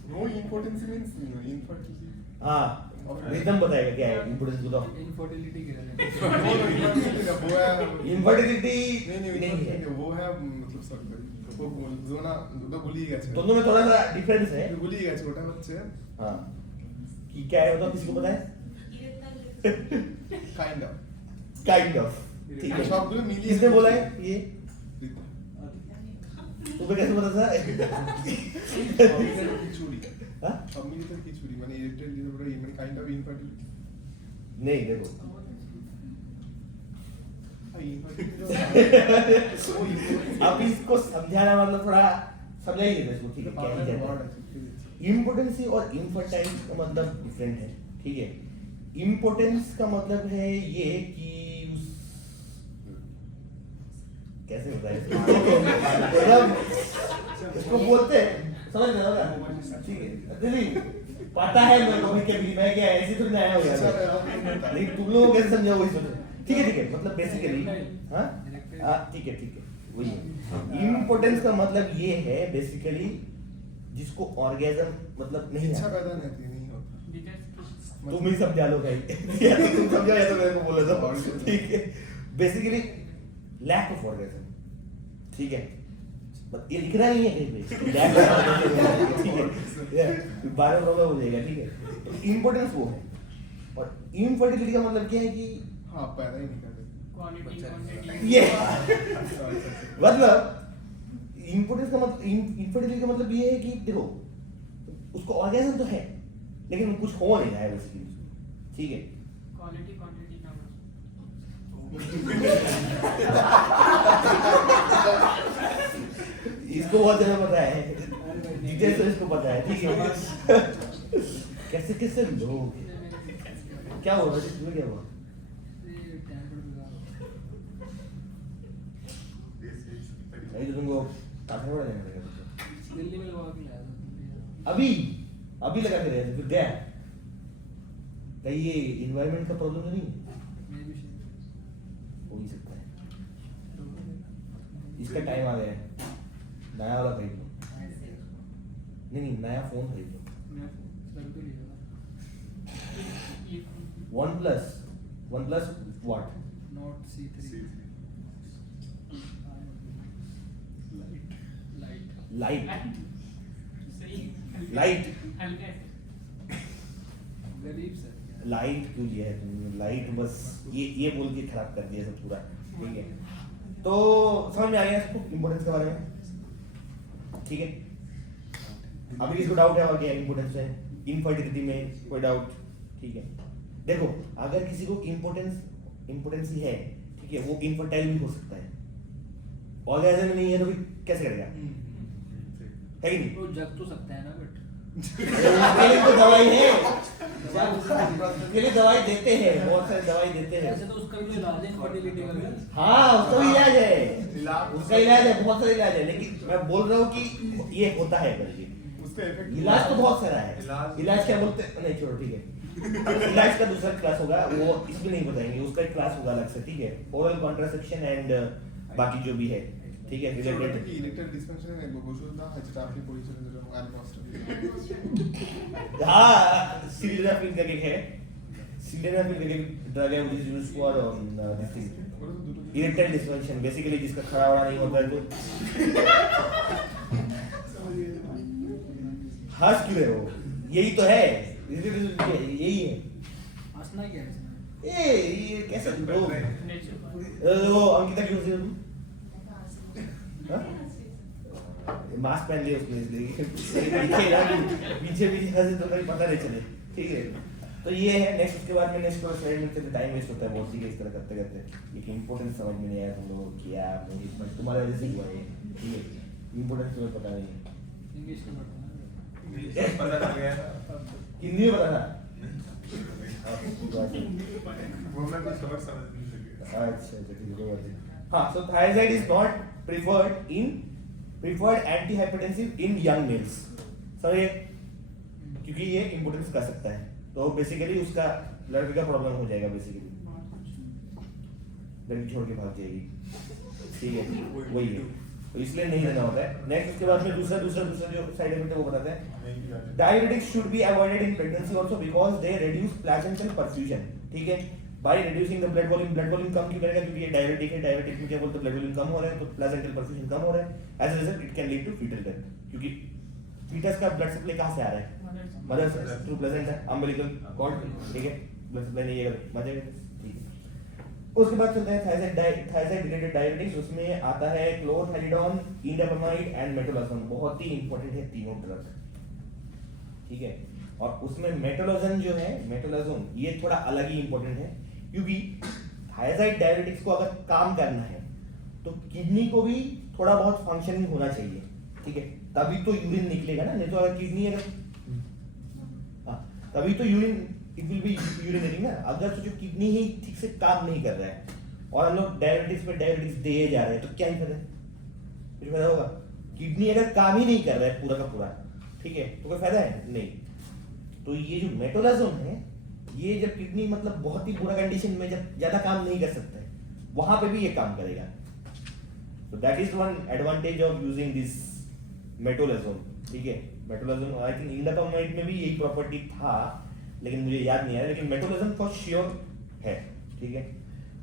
No importance means infertility. हाँ रिदम बताएगा क्या है इम्पोर्टेंस, बताओ। इनफर्टिलिटी के No, infertility वो है इनफर्टिलिटी नहीं नहीं है, वो है मतलब সরি वो জোনা দুটো গুলিয়ে গেছে दोनों में थोड़ा सा डिफरेंस है। গুলিয়ে গেছে ওটা হচ্ছে हाँ कि क्या है बताओ, किसी को पता है? কাইন্ড অফ काइंड ऑफ, ठीक है। সবগুলো মিলিয়ে किसने बोला है ये, রিতা। तुम्हें कैसे पता था? সবমিলিত খিচুড়ি हाँ? সবমিলিত খিচুড়ি মানে ইরেক্টাইল ডিসঅর্ডার মানে কাইন্ড অফ ইনফার্টিলিটি नहीं देखो, अब इसको समझाना मतलब थोड़ा समझाइए इसको, ठीक है, क्या ही जाता है। इम्पोर्टेंसी और इनफर्टाइल का मतलब डिफरेंट है, ठीक है। इम्पोर्टेंस का मतलब है ये कि उस कैसे होता है मतलब इसको बोलते हैं, समझ रहे हो क्या, ठीक है। दीदी पता है मेरे को भी कभी मैं क्या ऐसे तो नहीं आया हो यार, लेकिन तुम लोग कैसे समझाओ इसको, ठीक है मतलब बेसिकली हाँ ठीक है वही है। इम्पोर्टेंस का मतलब ये है बेसिकली जिसको ऑर्गेज्म मतलब नहीं इच्छा आता। पैदा नहीं होता तुम ही समझा लो भाई या तो तुम समझाओ या तो मेरे को बोलो तो ठीक है। बेसिकली लैक ऑफ ऑर्गेज्म, ठीक है, बट ये लिख रहा नहीं है कहीं पे लैब में, ठीक है, बार प्रॉब्लम हो जाएगा, ठीक है। तो इम्पोर्टेंस वो है, और इनफर्टिलिटी का मतलब क्या है कि हाँ पैदा ही नहीं करते क्वालिटी बच्चा- क्वांटिटी ये Sorry, sorry. मतलब इम्पोर्टेंस का मतलब इनफर्टिलिटी का मतलब ये है कि देखो उसको ऑर्गेजम तो है लेकिन कुछ हो नहीं रहा है बेसिकली, ठीक है। क्वालिटी क्वांटिटी का मतलब इसको बहुत ज्यादा पता है, डिटेल्स तो इसको पता है, ठीक है। कैसे कैसे लोग हैं। क्या हुआ वैसे तुम्हें क्या हुआ? ये टेम्पर बिगाड़ नहीं तो तुमको काफी बड़ा जाना पड़ेगा। दिल्ली में लगवा के लाया था दिल्ली। अभी अभी लगा के रहे थे फिर गया कहीं, ये इन्वायरमेंट का प्रॉब्लम तो नहीं है? मैं भी हो ही सकता है, इसका टाइम आ गया है, नया वाला खरीद लो। नहीं नया फोन खरीद लो, मैं सर पे लिया था ये one plus what note C3 light light सही लाइट हल्का है गरीब सर लाइट क्यों लिया है तुमने? लाइट बस ये बोल के खराब कर दिया सब पूरा, ठीक है। तो समझ में आ गया सबको इम्पोर्टेंस के बारे में, ठीक है। अभी इसको डाउट है और क्या इम्पोर्टेंस है इनफर्टिलिटी में, कोई डाउट? ठीक है, देखो अगर किसी को इम्पोर्टेंस ही है, ठीक है, वो इनफर्टाइल भी हो सकता है, ऑर्गेजम नहीं है तो फिर कैसे करेगा, है कि नहीं? वो जग तो सकता है ना बट उसके लिए तो दवाई है, उसके लिए दवाई देते हैं, बहुत सारी दवाई देते हैं। ऐसे तो उसका भी तो इलाज है इनफर्टिलिटी का भी। हाँ उसका भी इलाज है, इलाज- उसका इलाज है, बहुत सारे इलाज है, लेकिन मैं बोल रहा हूँ कि ये होता है करके। उसका इफेक्ट इलाज तो बहुत सारा है, इलाज- इलाज क्या बोलते हैं, नहीं छोड़ो, ठीक है। इलाज का दूसरा क्लास होगा, वो इसमें नहीं बताएंगे, उसका एक क्लास होगा अलग से, ठीक है। ओरल कॉन्ट्रासेप्शन एंड बाकी जो भी है, ठीक है, रिलेटेड। ইলেকট্রিক ডিসপেনশনের ওষুধ না হচ্ছে আপনি পরিচয় দিলেন অ্যালকোস্টার हाँ सिलिडेनाफिल करके है, सिलिडेनाफिल करके ड्रग है which is used for this thing ওটা তো দুটো इरेक्टाइल डिसफंक्शन, बेसिकली जिसका खड़ा हुआ नहीं होता है तो हंस क्यों रहे हो, यही तो है, यही है। हंसना क्या है इसमें? ये कैसे लोग नेचर वो अंकिता क्यों हंस रही हो तुम? हाँ? मास्क पहन लिया उसने इसलिए दिखे ना कि पीछे भी हंसे तो कहीं पता नहीं चले, ठीक है। तो ये है नेक्स्ट, उसके बाद में नेक्स्ट स्लाइड में चलते टाइम वेस्ट होता है बहुत सी इस तरह करते करते, लेकिन इंपॉर्टेंस समझ में नहीं आया तुम लोगों को, क्या नहीं तुम्हारे वजह से हुआ ये, ठीक है। इंपॉर्टेंस तुम्हें पता नहीं है, इंग्लिश तो पढ़ता है पता चल गया हिंदी में पता था? वो मैं कुछ समझ नहीं सके। अच्छा ठीक है, कोई बात नहीं। हाँ, so thiazide is not preferred antihypertensive in young males, समझिए, क्योंकि ये इम्पोर्टेंस कर सकता है, तो बेसिकली उसका लड़के का प्रॉब्लम हो जाएगा, बेसिकली लड़की छोड़ के भाग जाएगी, ठीक है, वही है, तो इसलिए नहीं देना होता है। नेक्स्ट उसके बाद में दूसरा जो साइड इफेक्ट है वो बताते हैं। Diabetics should be avoided in pregnancy also because they reduce placental perfusion, ठीक है। By reducing the blood volume कम क्यों करेगा, क्योंकि ये डायबिटिक है, डायबिटिक में क्या बोलते हैं, ब्लड वॉल्यूम कम हो रहा है तो प्लासेंटल परफ्यूजन कम हो रहा है, as a result it can lead to foetal death, क्योंकि फीटस का ब्लड सप्लाई कहां से आ रहा है, मदर से, थ्रू प्लेसेंटा, अम्बिलिकल कॉर्ड, ठीक है, ब्लड सप्लाई नहीं है मजे, ठीक है। उसके बाद चलता है थायराइड रिलेटेड डायबिटिक्स, उसमें आता है क्लोरथाइलिडोन, इंडामाइड एंड मेटोलोजोन, बहुत ही इंपॉर्टेंट है तीनों ड्रग, ठीक है। और उसमें मेटोलोजन जो है, मेटोलोजोन ये थोड़ा अलग ही इंपॉर्टेंट है, क्योंकि थायराइड डायबिटिक्स को अगर काम करना है तो किडनी को भी थोड़ा बहुत फंक्शनिंग होना चाहिए, ठीक है, तभी तो यूरिन निकलेगा ना, नहीं तो अगर किडनी तभी तो urine it will be urinating ना, अगर सोचो किडनी ही ठीक से काम नहीं कर रहा है और हम लोग डायबिटिक्स दे जा रहे हैं तो क्या ही फायदा, कुछ फायदा होगा? किडनी अगर काम ही नहीं कर रहा है पूरा का पूरा, ठीक है, तो कोई फायदा है नहीं। तो ये जो मेटोलोजोन है, ये जब किडनी मतलब बहुत ही बुरा कंडीशन में जब ज्यादा काम नहीं कर सकता है, वहां पे भी ये काम करेगा। So that is one advantage of using this मेटोलोजोन, ठीक है। मेटोलोजोन आई थिंक इंडामाइड में भी यही प्रॉपर्टी था, लेकिन मुझे याद नहीं आ रहा, लेकिन मेटोलोजोन फॉर श्योर है, ठीक है।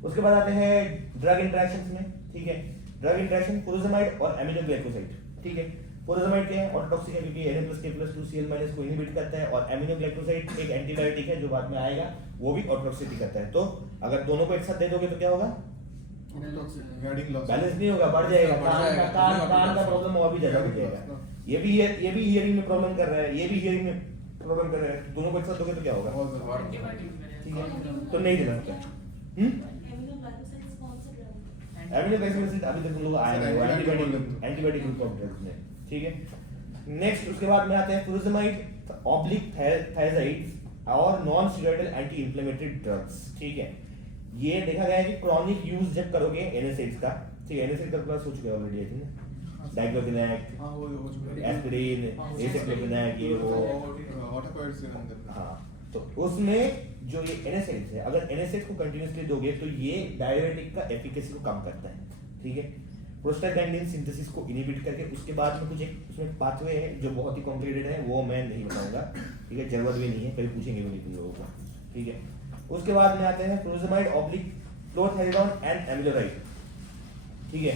उसके बाद आते हैं ड्रग इंटरेक्शंस में, ठीक है। ड्रग इंटरेक्शन फुरोसेमाइड और एमिनोग्लाइकोसाइड, ठीक है। फुरोसेमाइड क्या है, ऑटोटॉक्सिक है क्योंकि Na+K+2Cl- को इनहिबिट करता है, और एमिनोग्लाइकोसाइड एक एंटीबायोटिक है जो बाद में आएगा, वो भी ऑटोटॉक्सिसिटी करता है। तो अगर दोनों को एक साथ दे दोगे तो क्या होगा, बैलेंस नहीं होगा, बढ़ जाएगा, कान का प्रॉब्लम और भी ज्यादा बढ़ जाएगा। ये भी हियरिंग में प्रॉब्लम कर रहा है, ये भी हियरिंग में प्रॉब्लम कर रहा है, दोनों को एक साथ दोगे तो क्या होगा, ठीक है, तो नहीं देना होता। एमिनोग्लाइकोसाइड अभी तक हम लोग आए हैं एंटीबायोटिक ग्रुप ऑफ ड्रग्स में, ठीक है। नेक्स्ट उसके बाद में आते हैं फुरोसेमाइड ऑब्लिक थायराइड्स और non steroidal anti inflammatory drugs, ठीक है। ये देखा गया है कि क्रॉनिक यूज जब करोगे एनएसएड्स का, ठीक है, एनएसएड का क्लास हो चुका है already, I think diclofenac, aspirin, aceclofenac, ये वो हाँ, तो उसमें जो ये एनएसएड्स है, अगर एनएसएड्स को कंटिन्यूअसली दोगे तो ये डाययूरेटिक का एफिकेसी को कम करता है, ठीक है। प्रोस्टाग्लैंडिन सिंथेसिस को इनहिबिट करके उसके बाद में कुछ एक उसमें पाथवे है जो बहुत ही कॉम्प्लिकेटेड है, वो मैं नहीं बताऊंगा, ठीक है, जरूरत भी नहीं है, कभी पूछेंगे भी नहीं तुम लोगों को, ठीक है। उसके बाद में आते हैं फुरोसेमाइड ऑब्लिक क्लोरथायरिडोन एंड एमिलोराइड, ठीक है।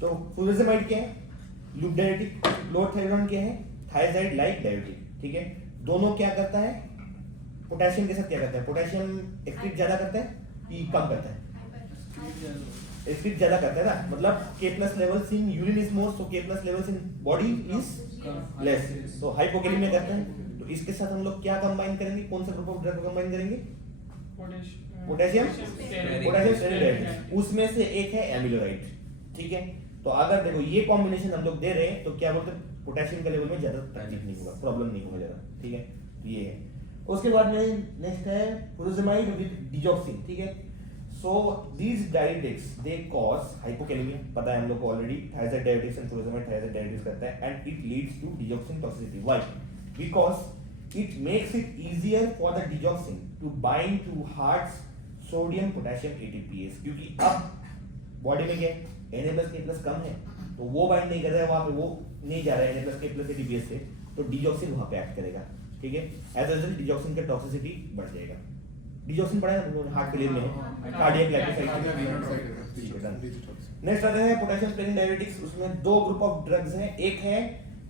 तो फुरोसेमाइड क्या है, लूप डायरेटिक, क्लोरथायरिडोन क्या है, थायराइड लाइक डायरेटिक, ठीक है। दोनों क्या करता है, पोटेशियम के साथ क्या करता है, पोटेशियम एक्सक्रीट ज्यादा करता है कि कम करता है, एक्सक्रीट ज्यादा करता है ना, मतलब K+ levels in urine is more, so K+ levels in body is less, तो हाइपोकैलेमिया करता है। तो इसके साथ हम लोग क्या कंबाइन करेंगे, कौन सा ग्रुप ऑफ ड्रग कंबाइन करेंगे, पोटेशियम स्टेरॉइड, उसमें से एक है एमिलोराइड, ठीक है। तो अगर देखो ये कॉम्बिनेशन हम लोग दे रहे हैं तो क्या बोलते हैं, पोटेशियम के लेवल में ज्यादा तकलीफ नहीं होगा, प्रॉब्लम नहीं होगा ज्यादा, ठीक है, ये है। उसके बाद में नेक्स्ट है फुरोसेमाइड विद डिजॉक्सिन, ठीक है। So these diuretics they cause hypokalaemia, पता है हम लोग को already, thiazide diuretics and furosemide thiazide diuretics करता है, and it leads to digoxin toxicity. Why? Because it makes it easier for the digoxin to bind to heart's sodium potassium ATPase, क्योंकि अब body में क्या है, Na+K+ कम है, तो वो बाइंड नहीं कर रहा है वहां पे, वो नहीं जा रहा है Na+K+ ATPase से, तो डिजॉक्सिन वहां पे एक्ट करेगा, ठीक है। एज अ रिजल्ट डिजॉक्सिन का टॉक्सिसिटी बढ़ जाएगा। डिजॉक्सिन पढ़ा है ना हार्ट फेलियर में, कार्डियक लाइकोसाइड। नेक्स्ट आते हैं पोटेशियम स्पेरिंग डायरेटिक्स, उसमें दो ग्रुप ऑफ ड्रग्स हैं, एक है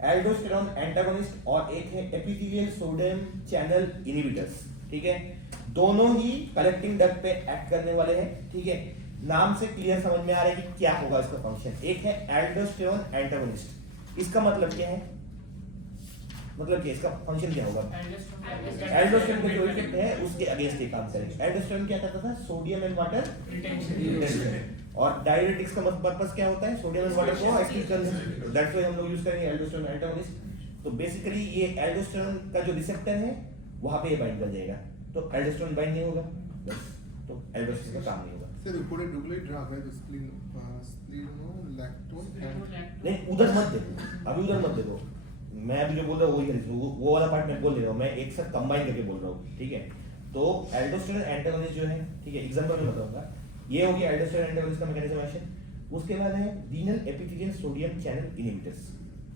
एल्डोस्टेरोन एंटागोनिस्ट और एक है एपिथेलियल सोडियम चैनल इनहिबिटर्स, ठीक है। दोनों ही कलेक्टिंग डक्ट पे एक्ट करने वाले हैं, ठीक है। नाम से क्लियर समझ में आ रहा है कि क्या होगा इसका फंक्शन। एक है एल्डोस्टेरोन एंटागोनिस्ट, इसका मतलब क्या है, मतलब क्या इसका फंक्शन क्या होगा, एल्डोस्टेरोन का जो इफेक्ट है उसके अगेंस्ट ये काम करेगा। एल्डोस्टेरोन क्या करता था, सोडियम एंड वाटर रिटेंशन, और डायरेटिक्स का पर्पस क्या होता है, सोडियम एंड वाटर को एक्टिव करना, दैट्स व्हाई हम लोग यूज करेंगे एल्डोस्टेरोन एंटागोनिस्ट। तो बेसिकली ये एल्डोस्टेरोन का जो रिसेप्टर है वहां पे ये बाइंड कर जाएगा, तो एल्डोस्टेरोन बाइंड नहीं होगा बस, तो एल्डोस्टेरोन का काम नहीं होगा। सर रिपोर्टेड डुप्लीकेट ड्रग है, तो स्प्लिनोलैक्टोन नहीं उधर मत देखो, अभी उधर मत देखो, मैं अभी जो बोल रहा हूँ वही है, वो वाला पार्ट मैं बोल रहा हूँ, मैं एक साथ कंबाइन करके बोल रहा हूँ, ठीक है। तो एल्डोस्टेरोन एंटागोनिस्ट जो है, ठीक है, एग्जांपल में बताऊंगा, ये हो गया एल्डोस्टेरोन एंटागोनिस्ट का मैकेनिज्म एक्शन। उसके बाद है renal epithelial sodium channel inhibitors,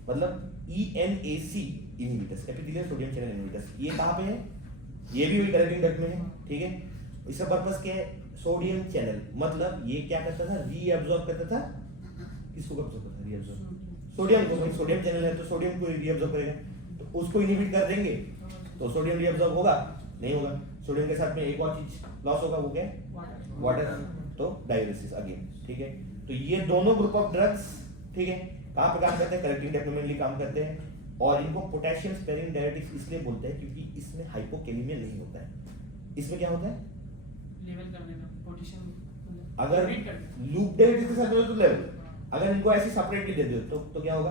मतलब ENAC inhibitors, epithelial sodium channel inhibitors. ये कहाँ पे है, ये भी वही कलेक्टिंग डक्ट में है, ठीक है। इसका पर्पस क्या है, सोडियम चैनल, मतलब ये क्या करता था, रीअब्सॉर्ब करता था, किसको अब्सॉर्ब करता था, रीअब्सॉर्ब सोडियम को, भाई सोडियम चैनल है तो सोडियम को रीअब्सॉर्ब करेगा, तो उसको इनहिबिट कर देंगे तो सोडियम रीअब्सॉर्ब होगा, नहीं होगा। सोडियम के साथ में एक और चीज लॉस होगा, वो क्या है, वाटर, तो डायलिसिस अगेन, ठीक है। तो ये दोनों ग्रुप ऑफ ड्रग्स, ठीक है, कहाँ पे काम करते हैं, कलेक्टिंग डक्ट में मेनली काम करते हैं, और इनको पोटेशियम स्पेरिंग डायरेटिक्स इसलिए बोलते हैं क्योंकि इसमें हाइपोकैलेमिया नहीं होता है। इसमें क्या होता है, लेवल करने का, पोटेशियम अगर लूप डायरेटिक्स के साथ तो लेवल, अगर इनको ऐसे सेपरेटली दे दो तो क्या होगा,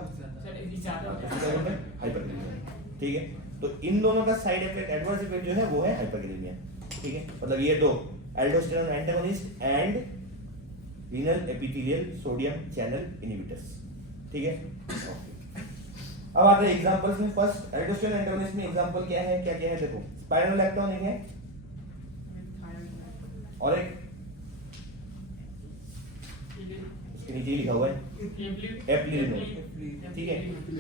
हाइपरकैलेमिया, ठीक है। तो इन दोनों का साइड इफेक्ट, एडवर्स इफेक्ट जो है वो है हाइपरकैलेमिया, ठीक है। मतलब ये दो aldosterone antagonist and renal epithelial sodium channel inhibitors, ठीक है। अब आते हैं एग्जांपल्स में। फर्स्ट एल्डोस्टेरोन एंटागोनिस्ट में एग्जांपल क्या है, क्या क्या है, देखो स्पाइरोलैक्टोन एक है और एक इसके नीचे लिखा हुआ है एप्लिरिनोन, ठीक है।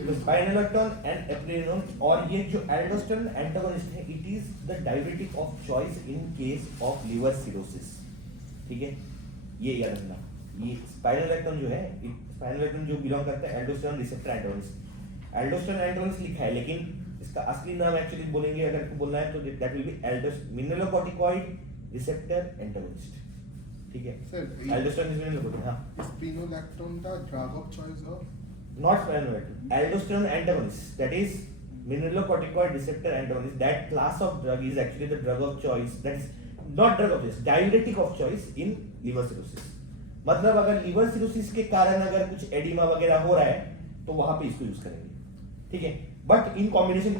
तो स्पाइरोलैक्टोन एंड एप्लिरिनोन, और ये जो एल्डोस्टेरोन एंटागोनिस्ट है, it is the diuretic of choice in case of liver cirrhosis, ठीक है, ये याद रखना। ये स्पाइरोलेक्टन जो है, स्पाइरोलेक्टन जो बिलोंग करता है aldosterone receptor antagonist. Aldosterone antagonist लिखा है, लेकिन इसका असली नाम एक्चुअली बोलेंगे अगर बोलना है तो that will be mineralocorticoid receptor antagonist. ठीक है, Sir, एल्डोस्टेरोन इज मिनरलोकॉर्टिक। हां, स्पिनोलैक्टोन का ड्रग ऑफ चॉइस हो not spironolactone, aldosterone antagonist, that is mineralocorticoid receptor antagonist. That class of drug is actually the drug of choice, that is not drug of choice, diuretic of choice in liver cirrhosis. मतलब अगर liver cirrhosis के कारण अगर कुछ oedema वगैरह हो रहा है तो वहां पे इसको यूज करेंगे। ठीक है, but in combination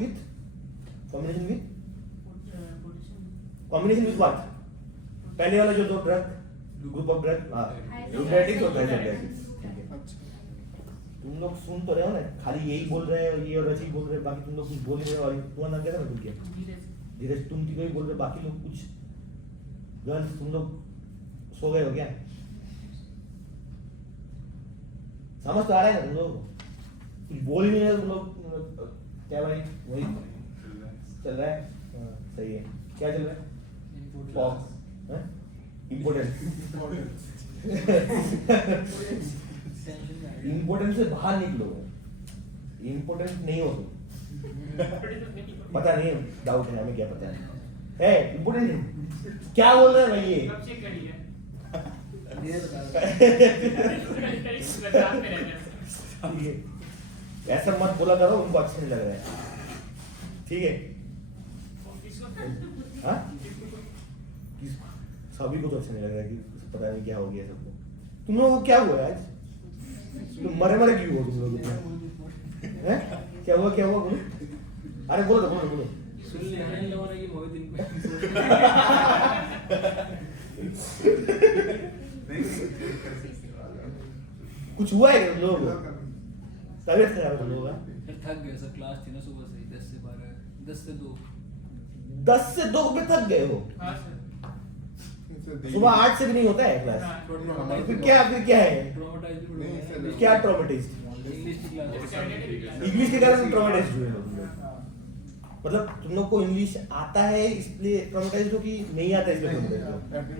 with what, पहले वाला जो दो ड्रग ग्रुप ऑफ ड्रग, यूरेटिक्स और डायजेटिक्स। ठीक है, अच्छा तुम लोग सुन तो रहे हो ना, खाली यही बोल रहे हो, ये और रची बोल रहे हो, बाकी तुम लोग कुछ बोल ही रहे हो। और तुम्हारा नाम क्या था? तुम क्या धीरज, तुम तीनों ही बोल रहे हो, बाकी लोग कुछ गर्ल्स तुम लोग सो गए हो क्या? समझ तो आ रहा है ना तुम लोग? कुछ बोल ही नहीं रहे तुम लोग। क्या भाई वही चल रहा है? हाँ, सही है। क्या चल रहा है? पॉप इम्पोर्टेंट इम्पोर्टेंट से बाहर निकलो, इम्पोर्टेंट नहीं हो तुम। पता नहीं, डाउट है हमें, क्या पता है इम्पोर्टेंट क्या बोल रहे हैं भाई ये? कब चेक करिए ठीक है, ऐसा मत बोला करो, उनको अच्छा नहीं लग रहा है। ठीक है, हाँ सभी को तो अच्छा नहीं लग रहा है कि पता नहीं क्या हो गया सबको। तुम लोगों को क्या हुआ है आज? तुम मरे क्यों हो तुम लोग? हैं? क्या हुआ बोलो? अरे बोलो। सुन लिया है इन लोगों ने कि मोहित इनको कुछ हुआ है क्या तुम लोगों को? तबीयत खराब है तुम लोगों का? फिर थक गए सर, क्लास थी ना सुबह से ही 10 से 12, 10 से 2। 10 से 2 में थक गए हो? हाँ सर, सुबह 8 से भी नहीं होता है क्लास? हाँ, फिर क्या है? ट्रॉमेटाइज्ड भी नहीं, हो सर, गए। क्या ट्रॉमेटाइज्ड? इंग्लिश की क्लास इंग्लिश के कारण ट्रॉमेटाइज्ड हुए हो तुम लोग? मतलब तुम लोग को इंग्लिश आता है इसलिए ट्रॉमेटाइज्ड हो कि नहीं आता इसलिए ट्रॉमेटाइज्ड हो?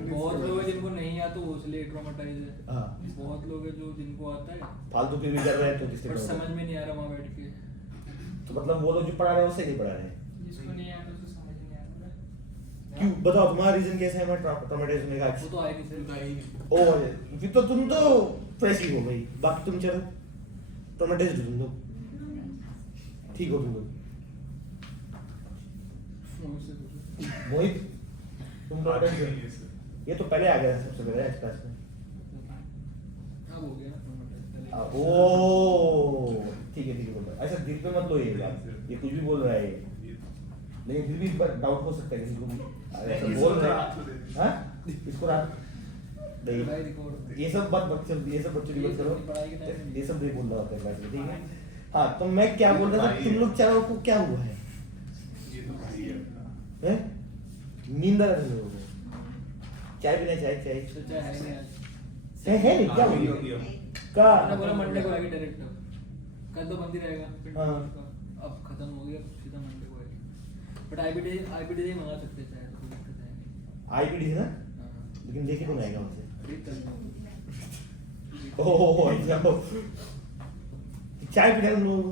बहुत लोग हैं जिनको नहीं आता वो इसलिए ट्रॉमेटाइज है। हाँ, बहुत लोग हैं जो जिनको आता है फालतू की भी कर रहे हैं तो किसने पर traumatized? समझ में नहीं आ रहा वहाँ बैठ के। तो मतलब वो लोग जो पढ़ा रहे हैं उससे नहीं पढ़ा रहे हैं। जिसको नहीं आता उसको समझ नहीं आ रहा। क्यों बताओ, तुम्हारा रीजन कैसा है? मैं ट्रॉमेटाइज होने का वो तो आए नहीं सर। ओ फिर तो तुम तो फ्रेश ही हो भाई, बाकी तुम चलो ट्रॉमेटाइज्ड हो तुम लोग, ठीक हो तुम लोग। मोहित तुम ट्रॉमेटाइज्ड हो? ये तो पहले आ गया सबसे पहले इस क्लास में। अब हो गया ना ट्रॉमेटाइज। ओ ठीक है बोल रहा है। ऐसा दिल पे मत लो ये बात, ये कुछ भी बोल रहा है ये, लेकिन फिर भी डाउट हो सकता है किसी को भी। ऐसा बोल रहा है, हाँ इसको रात नहीं, पढ़ाई रिकॉर्ड ये सब बच्चों की मत करो, पढ़ाई के टाइम में ये सब नहीं बोल रहा होता है क्लास में। ठीक है, हाँ तो मैं क्या बोल रहा था, तुम लोग चारों को क्या हुआ है? हैं? नींद आ रहा है तुम लोगों को? चाय पीना? चाय तो चाहे है नहीं आज। है नहीं क्या हुई का? मैंने बोला मंडे को आएगी डायरेक्ट, कल तो बंद ही रहेगा फिर हाँ। अब खत्म हो गया, सीधा मंडे को आएगी। बट आईबीडी मंगा सकते हैं चाहे, तो कोई दिक्कत है नहीं। आईपीडी से ना, हाँ। लेकिन लेके कौन आएगा वहाँ से? खरीद कर ओह ऐसा हो। चाय पीना है तुम लोगों को?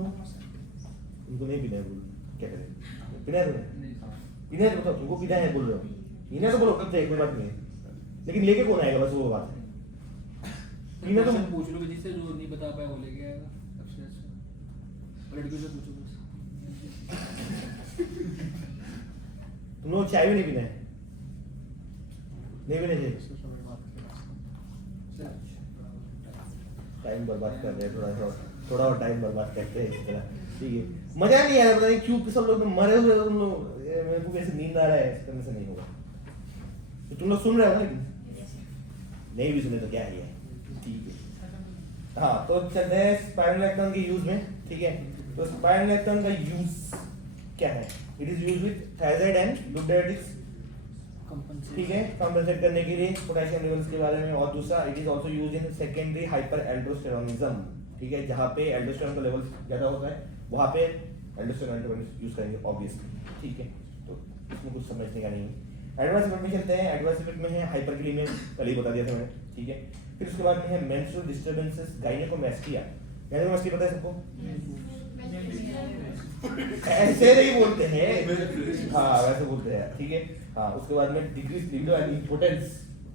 उनको नहीं पीना है, बोल क्या करें? पीना है तुम्हें? नहीं पीना है तो बताओ, तुमको पीना है बोल रहे हो? पीना है तो बोलो, कब जाए कोई बात नहीं है, लेकिन लेके कौन आएगा बस वो बात है। पीना तो क्वेश्चन पूछ लो किसी से जो नहीं बता पाया वो लेके आएगा सबसे अच्छा। लड़कियों से पूछो बस। तुम लोग चाय भी नहीं पीना है? नहीं पीना चाहिए? टाइम बर्बाद कर रहे हैं, थोड़ा और टाइम बर्बाद करते हैं इस तरह। ठीक है, मजा नहीं आ रहा, पता नहीं क्यों सब लोग मरे हुए हो तुम लोग। मेरे को कैसे नींद आ रहा है, इस तरह से नहीं होगा। तो तुम लोग सुन रहे हो ना, लेकिन नहीं भी सुने तो क्या है ये? ठीक है, हाँ तो चलते हैं स्पाइरोलेक्टन के यूज में। ठीक है, तो स्पाइरोलेक्टन का यूज क्या है? It is use with thyroid and लुब्रिकेटिक्स। ठीक है, कंपेंसेट करने के लिए पोटेशियम लेवल्स के बारे में। और दूसरा, it is also used in secondary hyper aldosteronism. ठीक है, जहाँ पे एल्डोस्टेरोन का लेवल ज्यादा होता है वहाँ पे एल्डोस्टेरोन एंटागोनिस्ट यूज करेंगे ऑब्वियसली। ठीक है, तो इसमें कुछ समझने का नहीं है। एडवर्स इफेक्ट में चलते हैं। एडवर्स इफेक्ट में है हाइपरकालीमिया, कल ही बता दिया था मैंने। ठीक है, फिर उसके बाद में है मेंस्ट्रुअल डिस्टर्बेंसेस, गायनेकोमास्टिया। गायनेकोमास्टिया पता है सबको? ऐसे नहीं बोलते हैं, हाँ वैसे बोलते हैं, ठीक है। हाँ, उसके बाद में decrease libido and impotence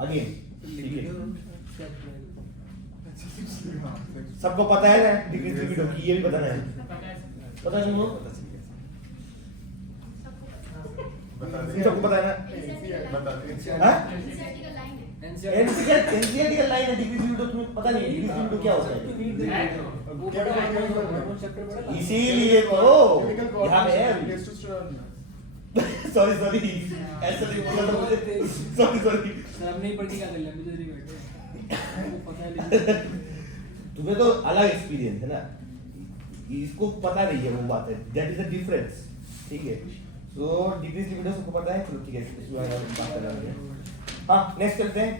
again, ठीक है। सबको पता है ना डिक्रीज लिबिडो की, ये भी बताना है, पता है तुमको? सबको पता है ना? हाँ? एनसीईआरटी का लाइन है डिक्रीज लिबिडो, तुम्हें पता नहीं है डिक्रीज लिबिडो क्या होता है? इसीलिए तो यहाँ पे है। सॉरी ऐसा नहीं बोला था मुझे, सॉरी सर नहीं पढ़ के क्या कर लिया, मुझे नहीं बैठे वो पता है लेकिन तुम्हें तो अलग एक्सपीरियंस है ना, इसको पता नहीं है, वो बात है, दैट इज द डिफरेंस, ठीक है। सो डिक्रीज लिबिडो सबको पता है, चलो ठीक है, इस बारे में बात कर रहे हैं। हाँ, नेक्स्ट चलते हैं,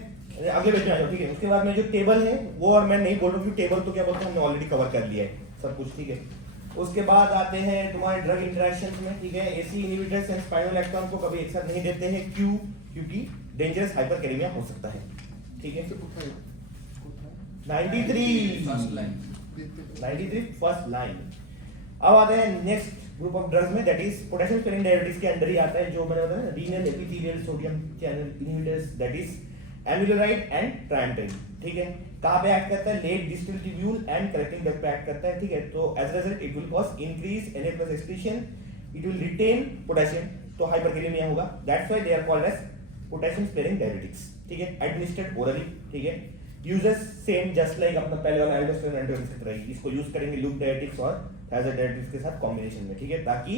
अगले पेज में आ जाओ, ठीक है। उसके बाद में जो टेबल है वो, और मैं नहीं बोल रहा हूँ टेबल तो क्या बोलते हैं, हमने ऑलरेडी कवर कर लिया है सब कुछ, ठीक है। उसके बाद आते हैं तुम्हारे ड्रग इंटरेक्शंस में, ठीक है। एसी इनहिबिटर्स एंड स्पाइनोलेक्टोन को कभी एक साथ नहीं देते हैं, क्यों? क्योंकि डेंजरस हाइपरकैलेमिया हो सकता है, ठीक है। 93 फर्स्ट लाइन। अब आते हैं नेक्स्ट ग्रुप ऑफ ड्रग्स में, that is potassium sparing diuretics के अंडर ही आता है, जो मैंने बताया ना, renal epithelial sodium channel inhibitors, that is amiloride and triamterene, ठीक है। कहाँ पे एक्ट करता है? Late distal tubule and collecting duct पे एक्ट करता है, ठीक है। तो as result it will cause increase Na+ excretion, it will retain potassium, तो हाइपरकैलेमिया होगा, that's why they are called as potassium sparing diuretics, ठीक है। एडमिनिस्ट्रेड ओरली, ठीक है। यूजेस सेम जस्ट लाइक अपना पहले वाला एल्डोस्टेरोन एंटागोनिस्ट की तरह ही, इसको यूज करेंगे लूप डायरेटिक्स और थायराइड डायरेटिक्स के साथ कॉम्बिनेशन में, ठीक है, ताकि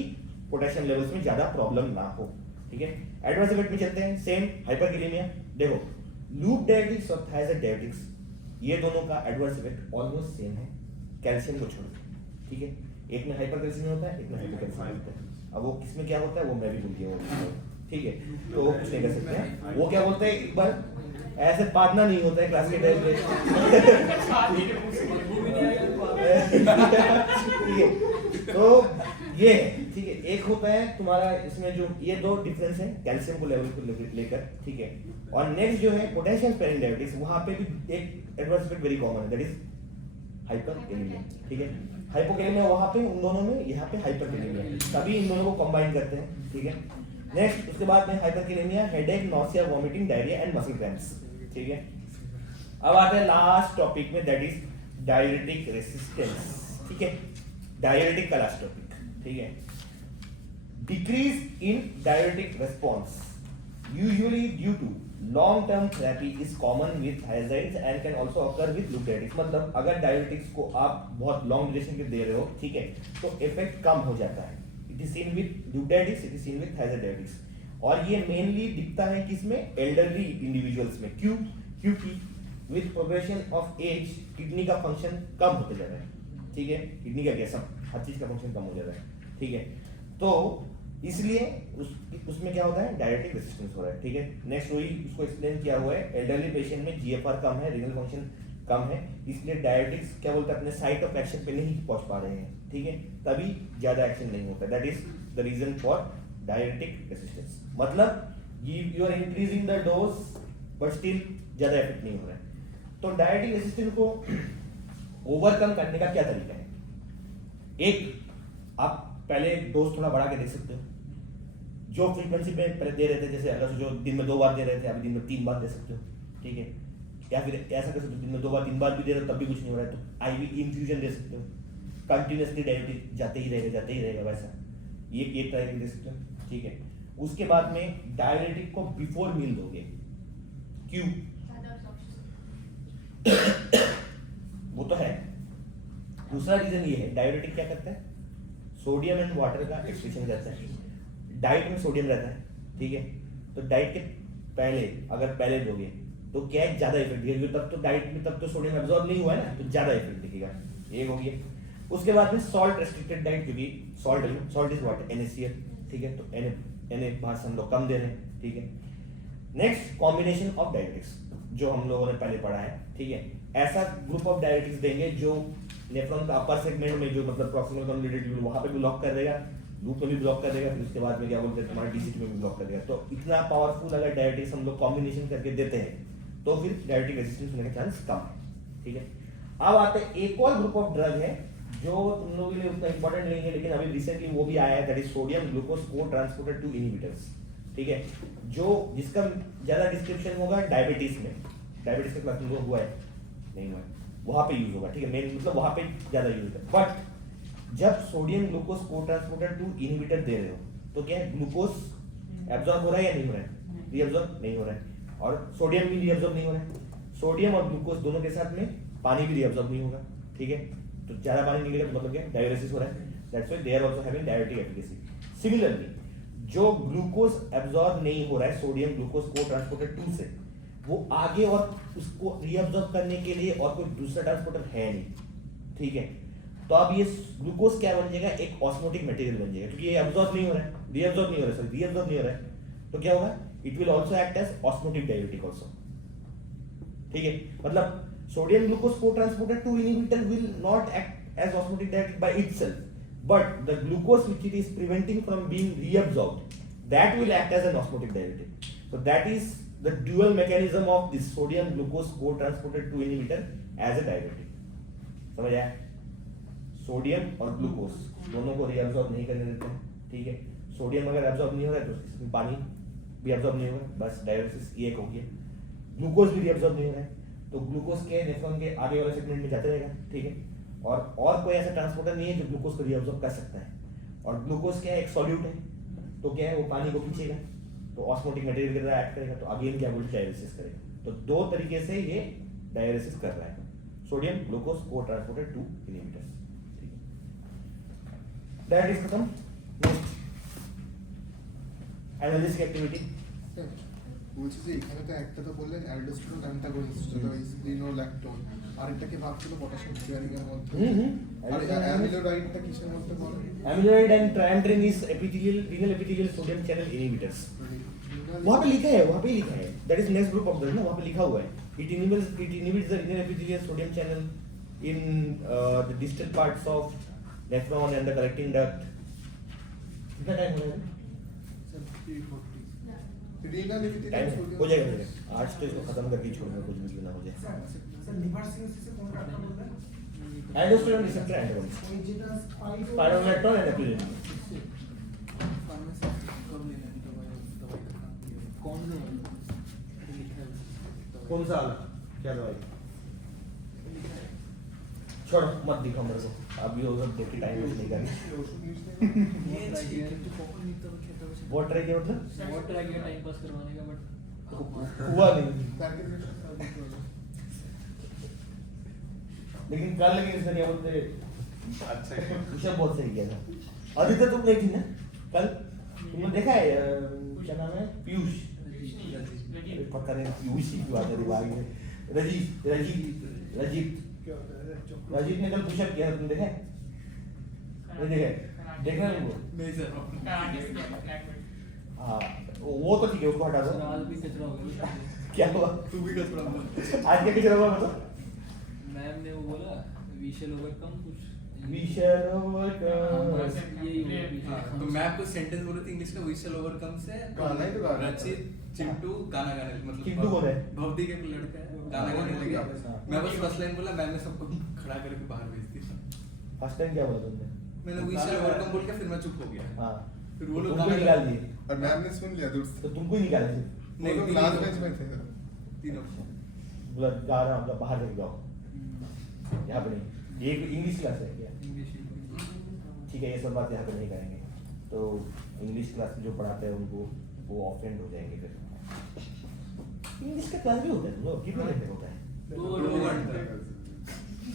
पोटेशियम लेवल्स में ज्यादा प्रॉब्लम ना हो, ठीक है। एडवर्स इफेक्ट में चलते हैं, सेम हाइपरकैलेमिया। देखो लूप डायरेटिक्स और थायराइड डायरेटिक्स, ये दोनों का एडवर्स इफेक्ट ऑलमोस्ट सेम है, कैल्शियम को छोड़ के, ठीक है। एक में हाइपरकैल्शियम होता है, एक में हाइपोकैल्शियम होता है। अब वो किसमें क्या होता है वो मैं भी भूल गया हूँ, ठीक है, तो वो कुछ नहीं कर सकते हैं। वो क्या बोलते हैं, एक बार ऐसे पादना नहीं होता है क्लास के टाइम पे, ठीक है। तो ये है, ठीक है। एक होता है तुम्हारा इसमें जो ये दो डिफरेंस है कैल्शियम को लेवल को लेकर, ठीक है। और नेक्स्ट जो है पोटेशियम स्पेरिंग डायरेटिक्स, वहां पे भी एक एडवर्स इफेक्ट वेरी कॉमन है, दैट इज हाइपरकैलेमिया, ठीक है। हाइपोकैलेमिया वहां पे उन दोनों में, यहाँ पे हाइपरकैलेमिया, तभी इन दोनों को कंबाइन करते हैं, ठीक है। नेक्स्ट उसके बाद में hyperkalaemia, headache, nausea, vomiting, diarrhoea and muscle cramps, ठीक है। अब आते हैं लास्ट टॉपिक में, दैट इज डायरेटिक रेसिस्टेंस, ठीक है। डायरेटिक का लास्ट टॉपिक, ठीक है। Decrease in diuretic response usually due to long term therapy is common with thiazides and can also occur with loop diuretics. मतलब अगर डायरेटिक्स को आप बहुत लॉन्ग ड्यूरेशन के दे रहे हो, ठीक है, तो इफेक्ट कम हो जाता है। It is seen with loop diuretics, it is seen with thyroid diuretics, और ये मेनली दिखता है किसमें? एल्डरली इंडिविजुअल्स में। क्यों? क्योंकि with progression of age kidney का फंक्शन कम होते जा रहा है, ठीक है। किडनी का क्या, सब हर चीज का फंक्शन कम हो जा रहा है, ठीक है। तो इसलिए उसमें क्या होता है? डायरेटिक रेसिस्टेंस हो रहा है, ठीक है। नेक्स्ट वही उसको एक्सप्लेन किया हुआ है, एल्डरली पेशेंट में जीएफआर कम है, रीनल फंक्शन कम है, इसलिए डायरेटिक्स क्या बोलते हैं, अपने साइट ऑफ एक्शन पे नहीं पहुंच पा रहे हैं, ठीक है, तभी ज्यादा एक्शन नहीं होता। That is the reason for diuretic resistance. मतलब you are increasing the dose but still ज्यादा इफेक्ट नहीं हो रहा है। तो डायरेटिक रेसिस्टेंस को ओवरकम करने का क्या तरीका है? एक, आप पहले डोज थोड़ा बढ़ा के देख सकते हो, जो फ्रीक्वेंसी पे पहले दे रहे थे, जैसे अगर जो दिन में 2 बार दे रहे थे, अभी दिन में 3 बार दे सकते हो, ठीक है। या फिर ऐसा कर सकते हो, दिन में 2 बार 3 बार भी दे रहे हो तब भी कुछ नहीं हो रहा है, तो आईवी इन्फ्यूजन दे सकते हो, कंटिन्यूअसली डायरेटिक जाते ही रहेगा वैसा, ये ट्राई दे सकते हो, ठीक है। उसके बाद में डायरेटिक को बिफोर मील दोगे, क्यों? वो तो है। दूसरा रीजन ये है, डायरेटिक क्या करता है? सोडियम एंड वाटर का एक्सक्रीशन करता है। डाइट में सोडियम रहता है, ठीक है, तो डाइट के पहले अगर पहले दोगे तो क्या है, ज्यादा इफेक्ट दिखेगा, तब तो डाइट में तब तो सोडियम एब्जॉर्ब नहीं हुआ है ना, तो ज्यादा इफेक्ट दिखेगा, एक हो गया। उसके बाद में सॉल्ट रेस्ट्रिक्टेड डाइट, क्योंकि सॉल्ट इज व्हाट, NaCl, ठीक है, तो Na बाहर से हम लोग कम दे रहे हैं, ठीक है। नेक्स्ट कॉम्बिनेशन ऑफ डायरेटिक्स, जो हम लोगों ने पहले पढ़ा है, ठीक है। ऐसा ग्रुप ऑफ डायरेटिक्स देंगे जो नेफ्रॉन का अपर सेगमेंट में, जो मतलब प्रॉक्सिमल कन्वोल्यूटेड ट्यूब्यूल, वहां पे भी ब्लॉक कर देगा, लूप में भी ब्लॉक कर देगा, फिर उसके बाद में क्या बोलते हैं तुम्हारे DCT में भी ब्लॉक कर देगा। तो इतना पावरफुल अगर डायरेटिक्स हम लोग कॉम्बिनेशन करके देते हैं तो फिर डायबिटिक रेजिस्टेंस होने का चांस कम है, ठीक है। अब आते हैं एक और ग्रुप ऑफ ड्रग है जो तुम लोगों के लिए उतना इंपॉर्टेंट नहीं है, लेकिन अभी रिसेंटली वो भी आया है, दैट इज सोडियम ग्लूकोज को ट्रांसपोर्टर 2 इनहिबिटर्स, ठीक है, जो जिसका ज्यादा डिस्क्रिप्शन होगा डायबिटीज में, डायबिटीज का क्लास में हुआ है नहीं हुआ है, वहां पे यूज होगा, ठीक है, मेन मतलब वहां पे ज्यादा यूज है। बट जब सोडियम ग्लूकोज को ट्रांसपोर्टर 2 इनहिबिटर दे रहे हो तो क्या ग्लूकोज एब्जॉर्ब हो रहा है या नहीं हो रहा है, रीअब्जॉर्ब नहीं हो रहा है, और सोडियम भी रीअब्जॉर्ब नहीं हो रहा है, सोडियम और ग्लूकोज दोनों के साथ में पानी भी रीअब्जॉर्ब नहीं होगा, ठीक है, तो ज्यादा पानी निकलेगा तो मतलब क्या डायलिसिस हो रहा है, that's why they are also having diuretic efficacy. Similarly जो ग्लूकोज एब्जॉर्ब नहीं हो रहा है सोडियम ग्लूकोज को ट्रांसपोर्टर 2 से, वो आगे और उसको रीअब्जॉर्ब करने के लिए और कोई दूसरा ट्रांसपोर्टर है नहीं, ठीक है, तो अब ये ग्लूकोज क्या बन जाएगा, एक ऑस्मोटिक मटेरियल बन जाएगा, क्योंकि ये एब्जॉर्ब नहीं हो रहा है, रीअब्जॉर्ब नहीं हो रहा है, सॉरी रीअब्जॉर्ब नहीं हो रहा है, तो क्या होगा, it will also act as osmotic diuretic also, ठीक है, मतलब sodium glucose co-transporter 2 inhibitor will not act as osmotic diuretic by itself, but the glucose which it is preventing from being reabsorbed, that will act as an osmotic diuretic. So that is the dual mechanism of this sodium glucose co-transporter 2 inhibitor as a diuretic. समझ आया? Sodium और glucose दोनों को reabsorb नहीं करने देते हैं, ठीक है, सोडियम अगर एब्जॉर्ब नहीं हो रहा है तो इसमें पानी भी एब्जॉर्ब नहीं होगा, बस डायलिसिस ये एक हो गया, ग्लूकोज भी रीअब्सॉर्ब नहीं हो रहा है तो ग्लूकोज के नेफ्रॉन के आगे वाले सेगमेंट में जाते रहेगा, ठीक है, और कोई ऐसा ट्रांसपोर्टर नहीं है जो ग्लूकोज को रीअब्सॉर्ब कर सकता है, और ग्लूकोज क्या है, एक सॉल्यूट है, तो क्या है वो पानी को खींचेगा तो ऑस्मोटिक मटेरियल की तरह एक्ट करेगा, तो अगेन क्या बोलते डायलिसिस करेगा, तो दो तरीके से ये डायलिसिस कर रहा है, सोडियम ग्लूकोज को ट्रांसपोर्टर 2 इनहिबिटर्स, ठीक है, डायलिसिस खत्म। नेक्स्ट एनालिसिस एक्टिविटी বলছি যে এখানে তো একটা তো বললেন অ্যালডোস্টেরন অ্যান্টাগনিস্ট যেটা ওই স্প্লিনোল্যাকটোন, আরেকটাকে ভাবছিল পটাশিয়াম স্টিয়ারিং এর মধ্যে, আর অ্যামিলোডাইডটা কিসের মধ্যে পড়ে? Amyloid and triamtrin is epithelial renal epithelial sodium channel inhibitors। वहाँ पे लिखा है, वहाँ पे लिखा है, that is next group of them ना, वहाँ पे लिखा हुआ है, it inhibits the renal epithelial sodium channel in the distal parts of nephron and the collecting duct। कितना टाइम हो रहा है? रीनल एपिथेलियल टाइम सोडियम हो जाएगा, आज तो इसको खत्म करके छोड़ूंगा, कुछ भी ना हो जाए। सर लिवर सिरोसिस से कौन सा डॉक्टर बोल रहा है? एंडोस्टेरोन रिसेप्टर एंटागोनिस्ट, कोई जितना स्पाइरोलैक्टोन एंड एपिलिन। फार्मेसी कब लेना है दवाई का काम ये कौन सा लिखा है कौन सा वाला? क्या दवाई? छोड़ मत दिखाओ मेरे को, अभी वो सब देख के टाइम वेस्ट नहीं करनी। ये चाहिए तो कॉपर नहीं तो खेता है बहुत ट्राई किया मतलब बहुत ट्राई किया टाइम पास करवाने का, बट हुआ नहीं, सार्कुलेशन लेकिन कल लेकिन इस दुनिया बोलते अच्छा है। ऋषभ बहुत सही किया था। अभी तो तुम गई थी ना कल, तुमने देखा है क्या नाम है, पीयूष, पता नहीं पीयूष ही क्यों आता है दिमाग में, रजीत ने कल पुशअप किया, तुम देखा है? नहीं देखा, देखना है वो, नहीं सर हाँ वो तो ठीक है, उसको हटा दो। आज भी कचरा हो गया। क्या हुआ? तू भी कचरा बोल आज क्या कचरा हुआ बताओ? मैम ने वो बोला वी शैल ओवरकम कुछ, We shall overcome। हाँ, तो मैं आपको सेंटेंस बोल रही थी इंग्लिश का वी शैल ओवरकम से गाना ही तो गा रहा है। रचित चिंटू गाना गाने मतलब चिंटू कौन है? भवदी के लड़का है, गाना गाने लगे, मैं बस फर्स्ट लाइन बोला, मैम ने सबको खड़ा करके बाहर भेज दिया, फर्स्ट टाइम क्या बोला तुमने? मैंने वी शैल ओवरकम बोल के फिर मैं चुप हो गया, हाँ फिर वो लोग तुमको गाना निकाल दिए, और मैम ने सुन लिया दूर से, तो तुमको ही निकाला सिर्फ, वो लोग तीन लास्ट लोग। बेंच में थे सर। तीनों बोला गा रहा हूँ बाहर जाके गाओ, यहाँ पे नहीं, ये इंग्लिश क्लास है क्या? इंग्लिश ठीक है, ये सब बात यहाँ पे नहीं करेंगे, तो इंग्लिश क्लास में जो पढ़ाते हैं उनको वो ऑफेंड हो जाएंगे फिर। इंग्लिश का क्लास भी होता है, लोग कितने घंटे होता है? 2 घंटे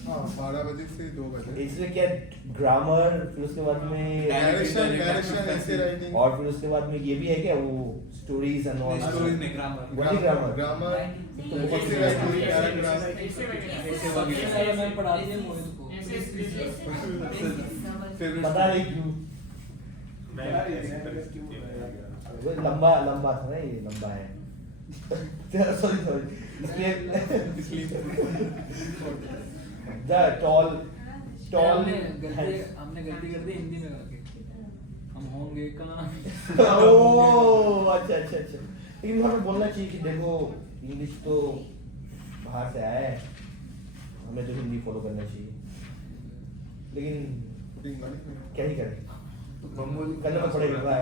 हाँ 12 बजे से 2 बजे। इसमें क्या ग्रामर, फिर उसके बाद में डायरेक्शन ऐसे राइटिंग और फिर उसके बाद में ये भी है क्या वो स्टोरीज एंड ऑल? स्टोरीज में grammar What is grammar? Grammar ऐसे राइटिंग पैराग्राफ ऐसे वगैरह मैं पढ़ाती हूँ मोहित को। पता नहीं क्यों वो लंबा लंबा था ना, ये लंबा है सॉरी इसलिए द टॉल हमने गलती कर दी हिंदी में करके, हम होंगे कहाँ। ओह अच्छा अच्छा अच्छा, लेकिन वहाँ पे बोलना चाहिए कि देखो इंग्लिश तो बाहर से आया है, हमें तो हिंदी फॉलो करना चाहिए, लेकिन बंगाली में क्या ही करें, तो बंगाली करना तो पड़ेगा।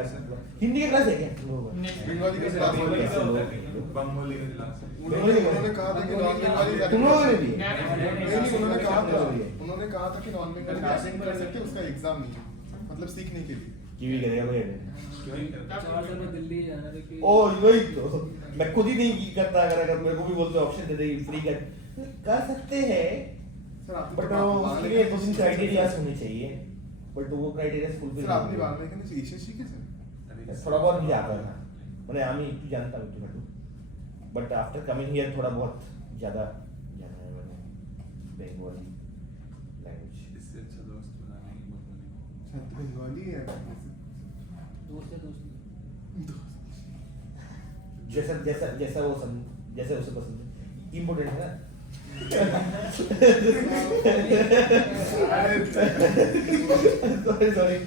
हिंदी की क्लास है क्या तुम लोगों का? बंगाली का क्लास बंगाली है। का बंगाली का क्लास है। उन्होंने कहा था कि नॉन बंगाली तुम लोगों ने भी है? नहीं उन्होंने कहा था है। उन्होंने कहा था कि नॉन बंगाली क्लासिंग कर सकते हैं, उसका एग्जाम नहीं है, मतलब सीखने के लिए। कीवी करेगा भाई। क्यों ही करता? 4 साल में दिल्ली जाना था कि ओ वही तो, मैं खुद ही नहीं करता, अगर मेरे को भी बोलते ऑप्शन दे देगी फ्री कर सकते हैं, सर आपने बट तो उसके लिए कुछ क्राइटेरिया होने चाहिए, बट वो क्राइटेरिया फुलफिल सर आपने बात में कहने चाहिए सीखे सर। थोड़ा बहुत मुझे आता था, मैंने आमी तू जानता हूँ तुम्हें, बट आफ्टर कमिंग हियर थोड़ा बहुत ज़्यादा जाना है मैंने बंगाली लैंग्वेज। इससे अच्छा दोस्त बनाना ही बंगाली को। शायद बंगाली है दोस्त है दोस्त जैसा जैसा जैसा वो जैसे उसे पसंद है, इम्पोर्टेंट है ना। सॉरी सॉरी,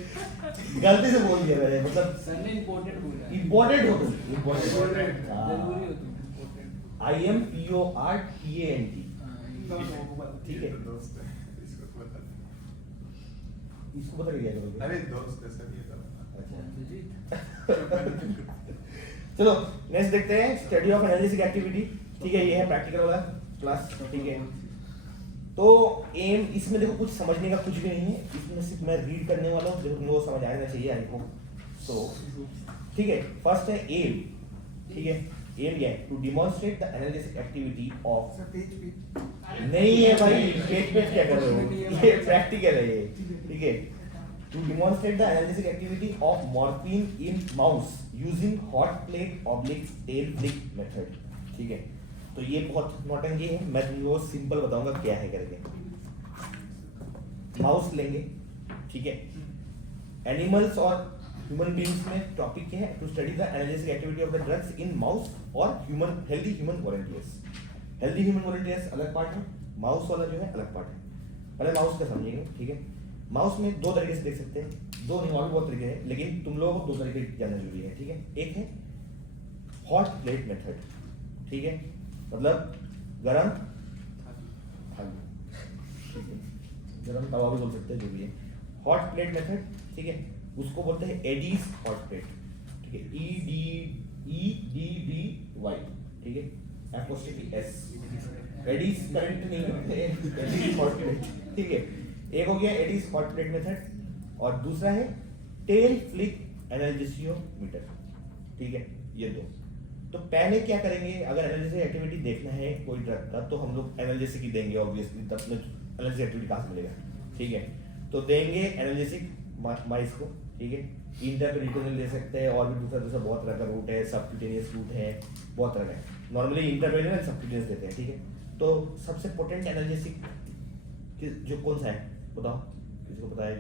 गलती से बोल दिया मैंने, मतलब सर ने इम्पोर्टेंट बोला इम्पोर्टेंट हो तुम, इम्पोर्टेंट जरूरी हो तुम इम्पोर्टेंट IMPORTANT, ठीक है। ये तो दोस्त है, इसको तो बता दे। इसको पता क्या करोगे? अरे दोस्त है सर, ये तो बता। अच्छा चलो नेक्स्ट देखते हैं, स्टडी ऑफ एनालिसिस एक्टिविटी, ठीक है। ये है प्रैक्टिकल वाला क्लास, ठीक है। तो एम इसमें देखो कुछ समझने का कुछ भी नहीं है, इसमें सिर्फ मैं रीड करने वाला हूँ, देखो तुम लोगों को समझ आना चाहिए आई होप सो, ठीक है। फर्स्ट है एम, ठीक है। एम क्या है? To demonstrate the analysis activity of, sir page page नहीं है भाई, पेज क्या कर रहे हो, ये प्रैक्टिकल है ये, ठीक है। To demonstrate the analytic activity of morphine in mouse using hot plate oblique tail flick method, ठीक है। तो ये बहुत नौटंकी है, मैं तुम लोगों को सिंपल बताऊंगा क्या है करके। माउस लेंगे, ठीक है। एनिमल्स और ह्यूमन बीइंग्स में टॉपिक क्या है? To study the analysis activity of the drugs in mouse और human healthy human volunteers. Healthy human volunteers अलग पार्ट है, माउस वाला जो है अलग पार्ट है। पहले माउस का समझेंगे, ठीक है। माउस में दो तरीके से देख सकते हैं, दो नहीं और भी बहुत तरीके हैं, लेकिन तुम लोगों को दो तरीके जानना जरूरी है, ठीक है। एक है हॉट प्लेट मेथड, ठीक है, मतलब गरम थाली, ठीक है, गरम तवा भी बोल सकते हैं, जो भी है हॉट प्लेट मेथड, ठीक है। उसको बोलते हैं एडीज हॉट प्लेट, ठीक है, EDDY, ठीक है, एपोस्ट्रोफी S, एडीज करंट नहीं है, एडीज हॉट प्लेट, ठीक है। एक हो गया एडीज हॉट प्लेट मेथड और दूसरा है टेल फ्लिक एनालिसियोमीटर, ठीक है। ये दो। तो पहले क्या करेंगे, अगर एनालिसिस एक्टिविटी देखना है कोई ड्रग का तो हम लोग एनालिसिस की देंगे, ऑब्वियसली तब में एनालिसिस एक्टिविटी कहाँ से मिलेगा, ठीक है। तो देंगे एनालिसिस माइस को, ठीक है। इंटरपेरिटोनियल दे सकते हैं और भी दूसरा दूसरा बहुत तरह का रूट है, सबक्यूटेनियस रूट है, बहुत तरह का है। नॉर्मली इंटरपेरिटोनियल सबक्यूटेनियस देते हैं, ठीक है। तो सबसे पोटेंट एनालिसिस जो कौन सा है बताओ, किसी को पता है?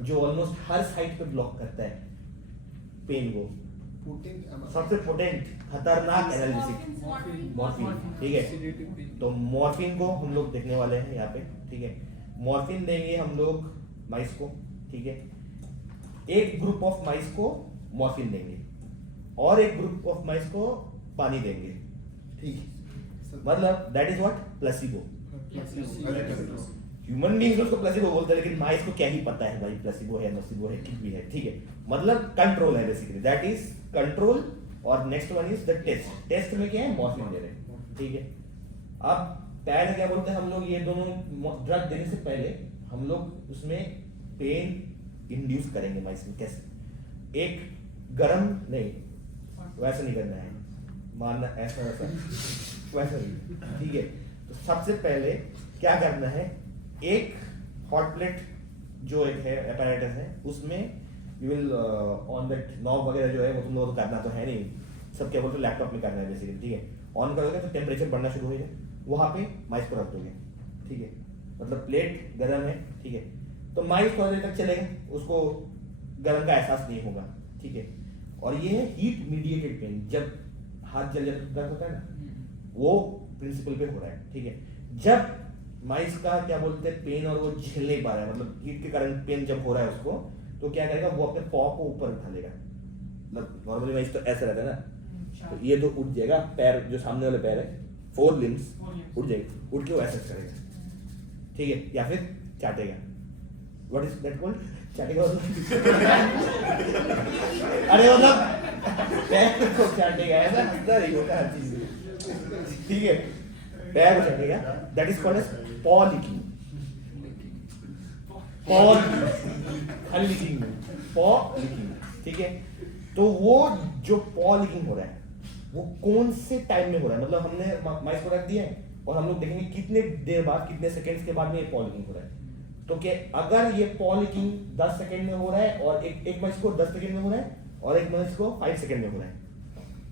जो ऑलमोस्ट हर साइड पे ब्लॉक करता है पेन को, सबसे पोटेंट खतरनाक एनालिसिस मॉर्फिन, ठीक है। तो मॉर्फिन को हम लोग देखने वाले हैं यहाँ पे, ठीक है। मॉर्फिन देंगे हम लोग माइस को, ठीक है। एक ग्रुप ऑफ माइस को मॉर्फिन देंगे और एक ग्रुप ऑफ माइस को पानी देंगे, ठीक है। मतलब that is what placebo. Human beings उसको प्लेसिबो बोलते हैं, लेकिन माइस को क्या ही पता है भाई प्लेसिबो है नोसिबो है कुछ भी है, ठीक है। मतलब कंट्रोल है बेसिकली, दैट इज कंट्रोल। और next one is the test. Test में क्या है, मॉर्फिन दे रहे हैं, ठीक है। अब पहले क्या बोलते हैं हम लोग, ये दोनों ड्रग देने से पहले हम लोग उसमें पेन इंड्यूस करेंगे माइस में। कैसे? एक गरम नहीं, वैसा नहीं करना है, मारना ऐसा वैसा वैसा नहीं, ठीक है। तो सबसे पहले क्या करना है, एक हॉट प्लेट जो एक है apparatus है, उसमें you will on that knob वगैरह जो है वो तुम लोगों को करना तो है नहीं, सब क्या बोलते हैं लैपटॉप में करना है बेसिकली, ठीक है। ऑन करोगे तो टेम्परेचर बढ़ना शुरू हो जाएगा, वहाँ पे माइस को रख दोगे, ठीक है। मतलब प्लेट गर्म है, ठीक है। तो माइस थोड़ी देर तक चलेगा, उसको गर्म का एहसास नहीं होगा, ठीक है। और ये है हीट मीडिएटेड पेन, जब हाथ जल जाता दर्द होता है ना, वो प्रिंसिपल पे हो रहा है, ठीक है। जब माइस का क्या बोलते हैं पेन और वो झेल नहीं पा रहा है, मतलब हीट के कारण पेन जब हो रहा है उसको, तो क्या करेगा वो अपने पॉ को ऊपर उठा लेगा। मतलब नॉर्मली माइस तो ऐसा रहता है ना, तो ये तो उठ जाएगा, पैर जो सामने वाले पैर है 4 limbs, 4 limbs. उठ जाएगी, उठ के वो ऐसा करेगा, ठीक है, या फिर चाटेगा। What is that called? चाटेगा मतलब अरे मतलब पैर को चाटेगा, ऐसा हंसता नहीं होता हर चीज में, ठीक है, पैर को चाटेगा, दैट इज कॉल्ड एज पॉ लिकिंग। पॉ खाली लिकिंग नहीं, पॉ लिकिंग, ठीक है। तो वो जो पॉ लिकिंग हो रहा है वो कौन से टाइम में हो रहा है, मतलब हमने माइस को रख दिया है और हम लोग देखेंगे कितने देर बाद, कितने सेकंड्स के बाद में ये पॉ लिकिंग हो रहा है। तो क्या अगर ये पॉ लिकिंग 10 सेकंड में हो रहा है और एक माइस को 10 सेकंड में हो रहा है और एक माइस को 5 सेकंड में हो रहा है,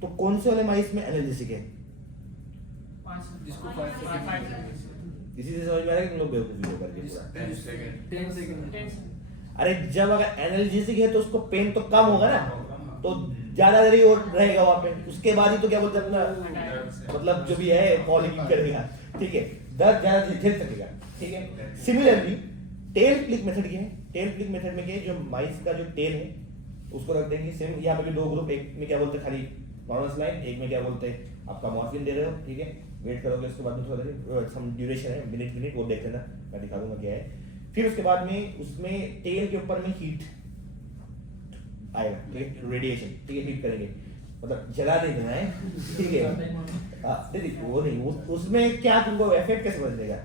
तो कौन से वाले माइस में एनालिसिस है? जिसको 5 इसी से समझ में आ रहा है कि तुम लोग बेवकूफी हो करके पूरा। 10 सेकंड 10 सेकंड अरे जब अगर एनालिसिस है तो उसको पेन तो कम होगा ना, तो ज्यादा देर ही और रहेगा वहां पे, उसके बाद ही तो क्या बोलते हैं अपना, मतलब जो भी है पॉलिंग करेगा, ठीक है, दर्द ज्यादा झेल सकेगा, ठीक है। सिमिलरली टेल फ्लिक मेथड क्या है? टेल फ्लिक मेथड में क्या है, जो माइस का जो टेल है उसको रख देंगे सेम, यहाँ पे भी 2 ग्रुप, एक में क्या बोलते हैं खाली नॉर्मल स्लाइन, एक में क्या बोलते हैं आपका मॉर्फिन दे रहे हो, ठीक है, वेट करोगे उसके बाद में थोड़ा देर सम ड्यूरेशन है, मिनट वो देख लेना, मैं दिखा दूंगा क्या है। फिर उसके बाद में उसमें टेल के ऊपर में हीट आएगा, ठीक है, रेडिएशन, ठीक है, हीट करेंगे, मतलब जला नहीं देना है, ठीक है। नहीं वो नहीं, उसमें क्या तुमको इफेक्ट कैसे बदलेगा,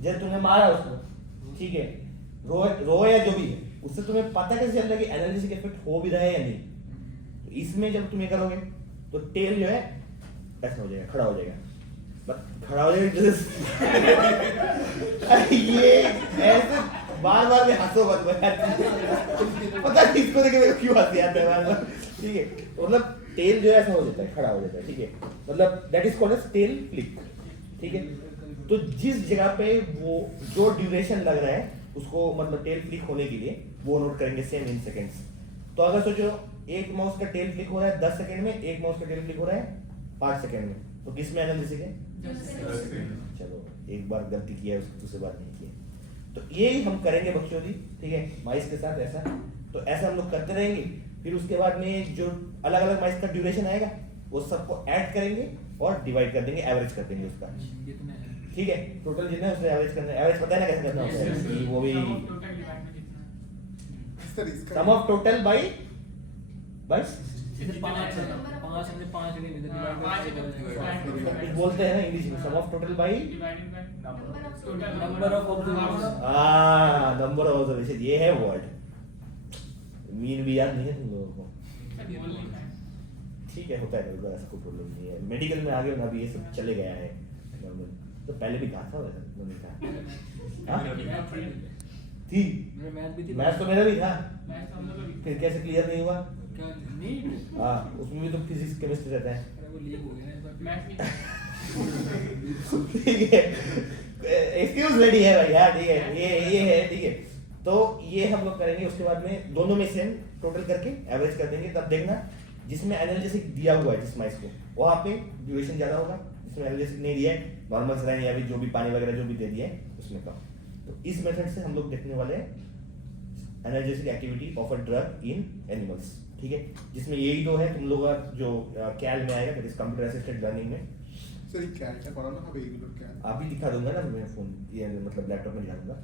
जब तुमने मारा उसको, ठीक है, रो या जो भी है, उससे तुम्हें पता कैसे चल रहा है कि एनालिसिस इफेक्ट हो भी रहा है या नहीं। तो इसमें जब तुम ये करोगे तो टेल जो है ऐसा हो जाएगा, खड़ा हो जाएगा, बस खड़ा हो जाएगा ये ऐसे बार बार में हंसो मत, पता नहीं इसको देख के क्यों हंसी आता है बार बार, ठीक है। मतलब टेल जो है ऐसा हो जाता है, खड़ा हो जाता है, ठीक है, मतलब that is called as tail flick, ठीक है। तो जिस जगह पे वो जो ड्यूरेशन लग रहा है उसको, मतलब टेल फ्लिक होने के लिए वो नोट करेंगे सेम इन सेकंड्स। तो अगर सोचो एक माउस का टेल फ्लिक हो रहा है 10 सेकंड में, एक माउस का टेल फ्लिक हो रहा है 5 सेकंड में, तो किस में एनालिसिस है? चलो एक बार गलती किया है उसको दूसरी बार नहीं किया। तो यही हम करेंगे बच्चों जी, ठीक है, माइस के साथ ऐसा। तो ऐसा हम लोग करते रहेंगे, फिर उसके बाद में जो अलग अलग माइस का ड्यूरेशन आएगा वो सबको ऐड करेंगे और डिवाइड कर देंगे, एवरेज कर देंगे उसका, ठीक है। टोटल जितना है उससे एवरेज करना है, एवरेज पता है ना कैसे करना होता है, कि वो भी सम ऑफ टोटल बाय जैसे 5 हमने 5 नहीं मिले, कुछ बोलते हैं ना इंग्लिश में, sum of total by number of observation, number of observation, ये है वर्ड, मीन भी याद नहीं है तुम लोगों को, ठीक है, होता है कभी ऐसा, कोई प्रॉब्लम नहीं है। मेडिकल में आगे अभी ये सब चले गया है नॉर्मल, तो पहले भी कहा था वैसे मैंने कहा थी, मेरा मैथ भी थी, मैथ्स तो मेरा भी था, फिर कैसे क्लियर नहीं हुआ? क्या नीट, हाँ, उसमें भी तो फिजिक्स केमिस्ट्री रहता है, अरे वो लीक हो गया ना इस बार, ठीक है, एक्सक्यूज रेडी है भाई यार, ठीक है, ये है, ठीक है। तो ये हम लोग करेंगे, उसके बाद में दोनों में सेम टोटल करके एवरेज कर देंगे, तब देखना जिसमें एनालिसिस दिया हुआ है जिस माइस को, वहां पे ड्यूरेशन ज्यादा होगा, जिसमें एनालिसिस नहीं दिया है, नॉर्मल सलाइन या भी जो भी पानी वगैरह जो भी दे दिया है उसमें कम। तो इस मेथड से हम लोग देखने वाले हैं analysis activity of a drug in animals, ठीक है, जिसमें यही दो है तुम लोग का जो कैल में आएगा, that is computer assisted learning में। सर ये कैलটা করানো হবে এইগুলোর कैल अभी दिखा दूंगा ना मैं फोन, ये मतलब लैपटॉप में दिखा दूंगा,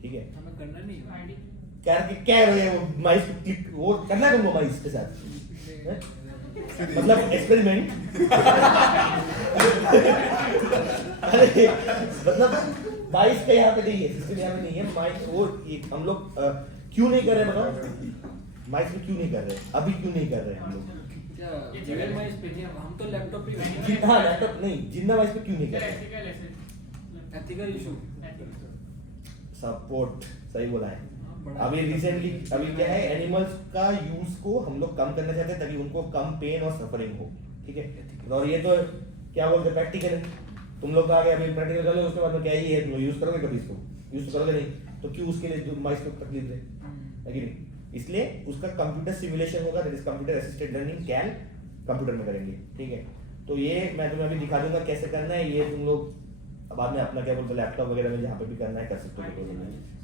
ठीक है। हमें करना नहीं है आईडी क्या क्या है वो माइस क्लिक वो करना है तुमको माइस के साथ, हैं? मतलब एक्सपेरिमेंट अरे मतलब माइस का यहाँ पे नहीं है, सिस्टम यहाँ पे नहीं है, माइस वो हम लोग क्यों नहीं कर रहे बताओ, माइस में क्यों नहीं कर रहे, अभी क्यों नहीं कर रहे हम लोग? क्या जीवन में इस पे नहीं, हम तो लैपटॉप पे हाँ लैपटॉप नहीं, जिन्ना माइस पे क्यों नहीं कर रहे? एथिकल ऐसे एथिकल इशू, सपोर्ट, सही बोला है। अभी रिसेंटली अभी क्या है, एनिमल्स का यूज को हम लोग कम करना चाहते हैं ताकि उनको कम पेन और सफरिंग हो, ठीक है। और ये तो क्या बोलते हैं प्रैक्टिकल है, तुम लोग आगे अभी प्रैक्टिकल कर लो, उसके बाद में क्या ही है, तुम यूज करोगे कभी इसको, यूज करोगे नहीं तो क्यों उसके लिए माइस को तकलीफ है कि नहीं, इसलिए उसका कंप्यूटर सिमुलेशन होगा, that is computer assisted learning, CAL computer में करेंगे, ठीक है। तो ये मैं तुम्हें अभी दिखा दूंगा कैसे करना है, ये तुम लोग बाद में अपना क्या बोलते हैं लैपटॉप वगैरह में जहाँ पे भी करना है कर सकते हो,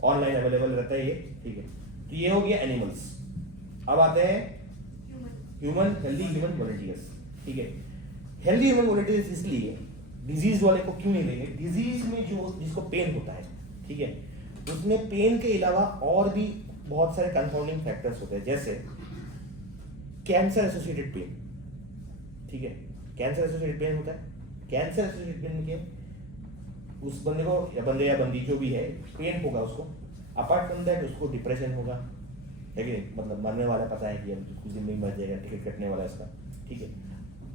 ऑनलाइन अवेलेबल रहता है ये, ठीक है। तो ये हो गया एनिमल्स। अब आते हैं ह्यूमन, हेल्दी ह्यूमन वॉलंटियर्स, ठीक है। हेल्दी ह्यूमन वॉलंटियर्स इसलिए डिजीज वाले को क्यों नहीं लेंगे? डिजीज में जो जिसको पेन होता है, ठीक है, उसमें पेन के अलावा और भी बहुत सारे कंफाउंडिंग फैक्टर्स होते हैं, जैसे कैंसर एसोसिएटेड पेन, ठीक है, कैंसर एसोसिएटेड पेन होता है। कैंसर एसोसिएटेड पेन के उस बंदे को या बंदी जो भी है पेन होगा उसको, अपार्ट फ्रॉम दैट उसको डिप्रेशन होगा, है कि नहीं? मतलब मरने वाला पता है कि अब कुछ दिन में ही मर जाएगा, टिकट कटने वाला है इसका, ठीक है,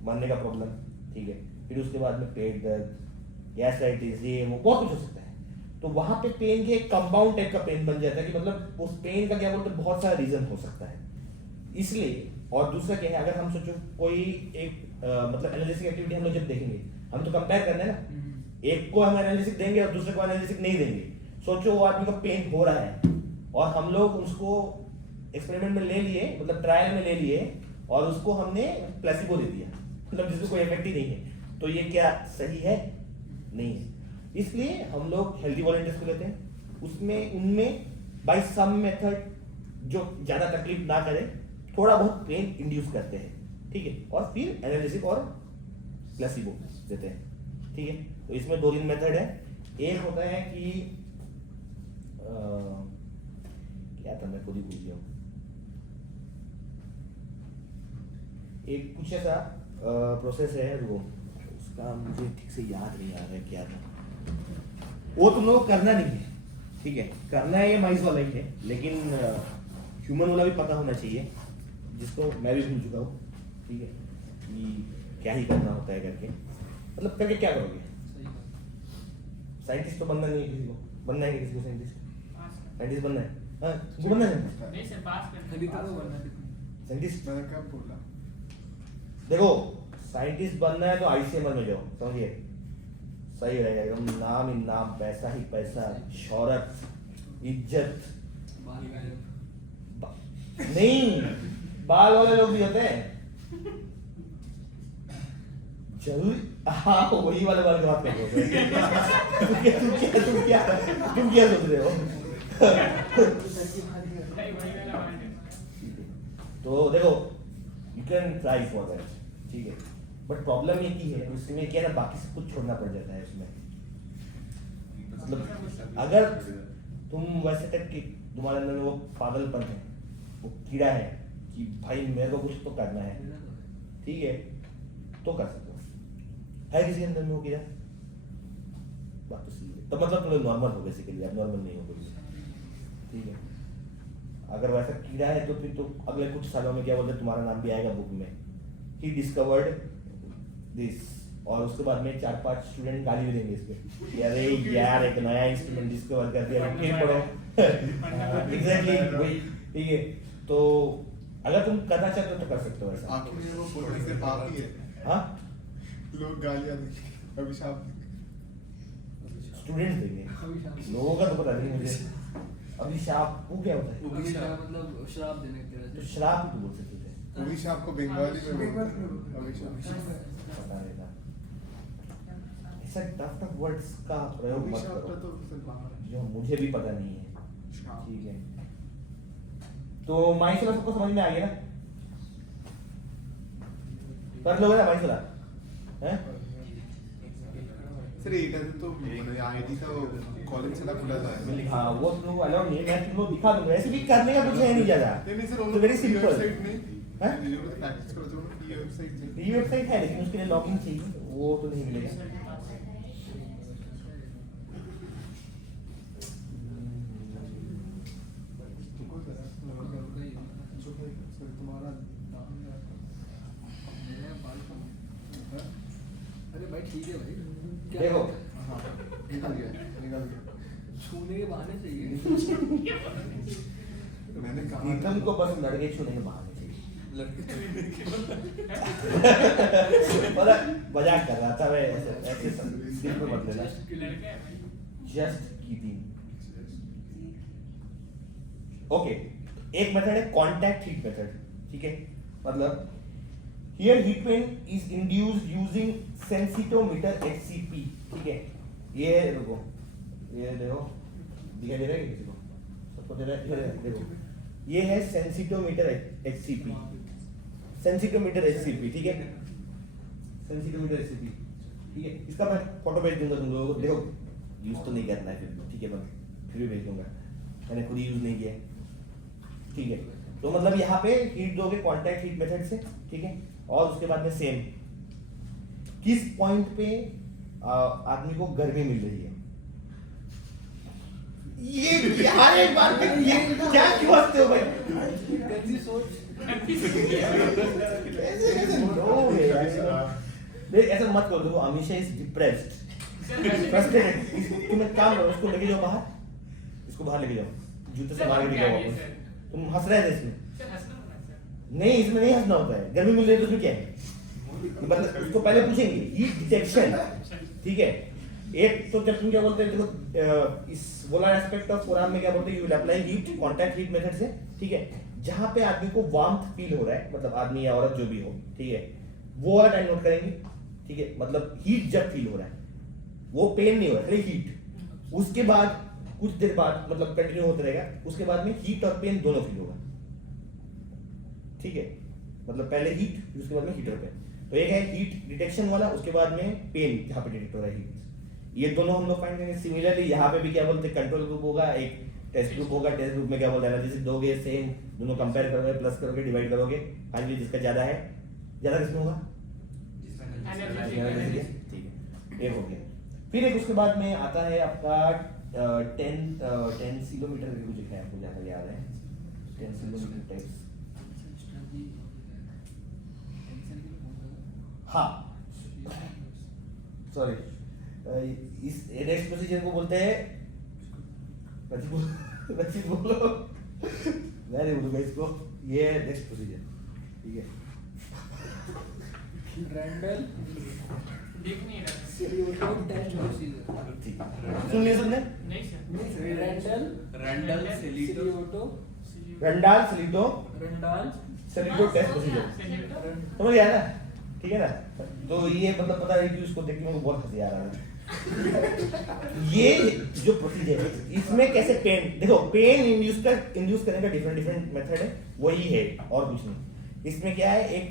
मरने का प्रॉब्लम, ठीक है, फिर उसके बाद में पेट दर्द, गैस्ट्राइटिस, ये वो बहुत कुछ हो सकता है। तो वहां पे पेन के एक कंपाउंड टाइप का पेन बन जाता है कि मतलब उस पेन का क्या बोलते हैं, बहुत सारा रीजन हो सकता है। इसलिए और दूसरा क्या है, अगर हम सोचो कोई एक मतलब एनालिसिस एक्टिविटी हम लोग जब देखेंगे, हम तो कंपेयर करना है ना, एक को हम एनालिसिस देंगे और दूसरे को एनालिसिस नहीं देंगे। सोचो वो आदमी को पेन हो रहा है और हम लोग उसको एक्सपेरिमेंट में ले लिए, मतलब ट्रायल में ले लिए और उसको हमने प्लेसिबो दे दिया, मतलब जिसको कोई इफेक्ट ही नहीं है, तो ये क्या सही है? नहीं है। इसलिए हम लोग हेल्दी वॉलंटियर्स को लेते हैं, उसमें उनमें बाय सम मेथड जो ज्यादा तकलीफ ना करे, थोड़ा बहुत पेन इंड्यूस करते हैं, ठीक है, और फिर एनालिसिस और प्लेसिबो देते हैं, ठीक है। तो इसमें 2-3 मेथड है। एक होता है कि क्या था, मैं खुद ही भूल गया हूँ। एक कुछ ऐसा प्रोसेस है, वो उसका मुझे ठीक से याद नहीं आ रहा है क्या था, वो तुम लोग करना नहीं है, ठीक है, करना है ये माइस वाला ही है, लेकिन ह्यूमन वाला भी पता होना चाहिए, जिसको मैं भी भूल चुका हूँ, ठीक है, कि क्या ही करना होता है करके, मतलब करके क्या करोगे? साइंटिस्ट तो बनना नहीं है किसी को, बनना है किसी को साइंटिस्ट बनना है, हाँ बनना है नहीं सर, पास करने अभी करो वरना साइंटिस्ट। मैंने कब बोला? देखो साइंटिस्ट बनना है तो आईसीएमआर में जाओ, समझिए, सही रहेगा एकदम, नाम ही नाम, पैसा ही पैसा, शोहरत, इज्जत, बाल गायब। नहीं बाल वाले लोग भी होते हैं जरूर, हाँ वही वाले बाल की बात कर रहे हो। तुम क्या सोच रहे हो? नहीं वही वाला पॉइंट है। तो देखो you can try for that, ठीक है, बट प्रॉब्लम ये की है उसमें क्या है ना, बाकी सब कुछ छोड़ना पड़ जाता है उसमें। मतलब अगर तुम वैसे तक कि तुम्हारे अंदर में वो पागलपन है, वो कीड़ा है कि भाई मेरे को कुछ तो करना है, ठीक है, तो कर सकते हो। है किसी के अंदर में वो कीड़ा? बात तो सही है, तो मतलब तुम लोग नॉर्मल हो बेसिकली, अब नॉर्मल नहीं हो कोई, ठीक है। अगर वैसा कीड़ा है तो फिर तो अगले कुछ सालों में क्या बोलते हैं, तुम्हारा नाम भी आएगा बुक में, ही डिस्कवर्ड दिस, और उसके बाद में 4-5 स्टूडेंट गाली भी देंगे इस पे कि अरे यार एक नया इंस्ट्रूमेंट डिस्कवर कर दिया, फिर पढ़ो। एग्जैक्टली वही, ठीक है। तो अगर तुम करना चाहते हो तो कर सकते हो ऐसा। आखिर में वो बोलने से पाप ही है। हाँ लोग गालियां देंगे, अभिशाप स्टूडेंट्स देंगे, लोगों का तो पता नहीं मुझे। अभिशाप वो क्या होता है? अभिशाप मतलब श्राप देने की तरह। तो शराब भी तो बोल सकते थे, अभिशाप को बंगाली में बोलते हैं अभिशाप। पता नहीं था। ऐसा टफ वर्ड्स का प्रयोग मत अभिशाप करो तो सिर्फ बाहर है। जो मुझे भी पता नहीं है, ठीक है। तो माइसोला सबको समझ में आ गया ना? कर लोगे ना माइसोला? हैं? सर এটা তো মানে আইডি তো কলেজ से खुला था। हाँ वो तुम अलाउड नहीं है, मैं तुमको दिखा दूंगा, ऐसे भी करने का कुछ है नहीं ज्यादा, नहीं सर, तो वेरी सिंपल। वेबसाइट में हैं? जो प्रैक्टिस करो जो ये वेबसाइट से ये वेबसाइट है लेकिन उसके लिए लॉगिन चाहिए, वो तो नहीं मिलेगा। तुम्हारा मेरे बाल का अरे भाई ठीक है भाई, देखो निकल गया छूने के बहाने चाहिए। मैंने कहा प्रीतम को बस लड़के छूने के बहाने चाहिए। मतलब मजाक कर रहा था मैं, ऐसे दिल पे मत लेना, लड़का है भाई। Just kidding. ओके, एक मेथड है कांटेक्ट हीट मेथड, ठीक है, मतलब here heat pain is induced using sensitometer HCP, ठीक है। ये देखो, ये देखो दिखाई दे रहा है किसी को? सबको दे रहा है? देखो ये है सेंसिटोमीटर HCP, सेंसिटोमीटर HCP, ठीक है, सेंसिटोमीटर HCP। ठीक है, इसका मैं फोटो भेज दूंगा तुम लोगों को, देखो यूज तो नहीं करना है फिर, ठीक है, मैं फिर भी भेज दूंगा, मैंने खुद यूज नहीं किया है, ठीक है। तो मतलब यहाँ पे हीट दोगे कांटेक्ट हीट मेथड से, ठीक है, और उसके बाद में सेम किस पॉइंट पे आदमी को गर्मी मिल रही है, ये हर एक बार पे ये क्या क्यों हंसते हो भाई? गंदी सोच। देख ऐसा मत करो, देखो अमीशा इज डिप्रेस्ड, फ्रस्ट्रेटेड, तुम एक काम करो, उसको लेके जाओ बाहर, इसको बाहर लेके जाओ, जूते से बाहर लेके जाओ वापस। तुम हंस रहे थे इसमें? नहीं, इसमें नहीं हंसना होता है, गर्मी मिल रही है तो उसमें क्या है, मतलब उसको पहले पूछेंगे हीट डिटेक्शन, ठीक है। एक तो जब तुम क्या बोलते हैं, देखो इस बोला एस्पेक्ट ऑफ कोरान में क्या बोलते हैं, you will apply heat contact heat method से, ठीक है, जहां पे आदमी को वार्मथ फील हो रहा है, मतलब आदमी या औरत जो भी हो, ठीक है, वो वाला टाइम नोट करेंगे, ठीक है, मतलब हीट जब फील हो रहा है, वो पेन नहीं हो रहा है, खाली हीट। उसके बाद कुछ देर बाद मतलब कंटिन्यू होता रहेगा, उसके बाद में हीट और पेन दोनों फील होगा, ठीक है, मतलब पहले हीट फिर उसके बाद में हीट और पेन। तो एक है हीट डिटेक्शन वाला, उसके बाद में पेन जहां पे डिटेक्ट हो रहा है हीट, ये दोनों हम लोग फाइंड करेंगे। सिमिलरली यहाँ पे भी क्या बोलते हैं, कंट्रोल ग्रुप होगा, एक टेस्ट ग्रुप होगा, टेस्ट ग्रुप में क्या बोलते हैं एनालिसिस दोगे, सेम दोनों कंपेयर करोगे, प्लस करोगे, डिवाइड करोगे, फाइनली जिसका ज्यादा है, ज्यादा किसमें होगा, ठीक है, एक हो गया। फिर एक उसके बाद में आता है आपका 10 किलोमीटर का कुछ है, आपको ज्यादा याद है, 10 किलोमीटर टाइप्स, हाँ सॉरी, इस नेक्स्ट पोजीशन को बोलते हैं, रचित बोलो, मैं नहीं बोलूंगा इसको, ये नेक्स्ट पोजीशन, ठीक है, रैंडल दिख नहीं रहा सिरियोटो टेस्ट प्रोसीजर। ठीक है, सुन लिया सबने? नहीं sir Randall सेलिटो सिरियोटो Randall सलीटो Randall सलीटो test procedure, समझ गया ना, ठीक है ना। तो ये मतलब पता है कि उसको देख के मुझे बहुत हंसी आ रहा है। ये जो प्रोसीजर है इसमें कैसे पेन, देखो पेन इंड्यूस करने का डिफरेंट मेथड है, वही है और कुछ नहीं। इसमें क्या है, एक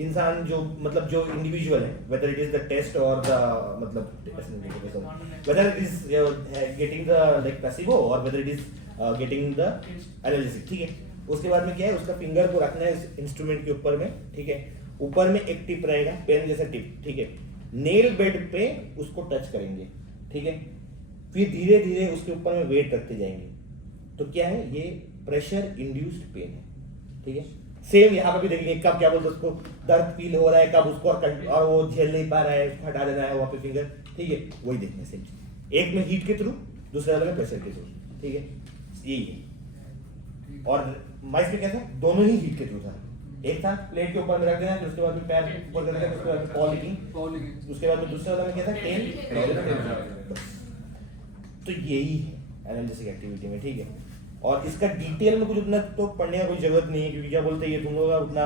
इंसान जो मतलब जो इंडिविजुअल है, whether it is the test और द मतलब whether it is getting the like placebo और whether it is getting the analysis, ठीक है। उसके बाद में क्या है, उसका फिंगर को रखना है इस इंस्ट्रूमेंट के ऊपर में, ठीक है, ऊपर में एक टिप रहेगा, पेन जैसा टिप, ठीक है, नेल बेड पे उसको टच करेंगे, ठीक है, फिर धीरे धीरे उसके ऊपर में वेट रखते जाएंगे। तो क्या है, ये प्रेशर इंड्यूस्ड पेन है, ठीक है। सेम यहाँ पे भी देखेंगे, कब क्या बोलते हैं उसको दर्द फील हो रहा है, कब उसको और वो झेल नहीं पा रहा है, हटा देना है वहाँ पे फिंगर, ठीक है, वही देखना है सेम चीज, एक में हीट के थ्रू, दूसरे वाले में प्रेशर के थ्रू, ठीक है, यही है। और माइस में क्या था, दोनों ही हीट के थ्रू था, एक था प्लेट के ऊपर में रख देना, फिर उसके बाद में पैर ऊपर कर देना, उसके बाद में पॉलिंग, उसके बाद में दूसरे वाला में क्या था, टेल। तो यही है एनालिसिस एक्टिविटी में, ठीक है। और इसका डिटेल में कुछ उतना तो पढ़ने का कोई जरूरत नहीं है, क्योंकि क्या बोलते हैं ये तुम लोगों का उतना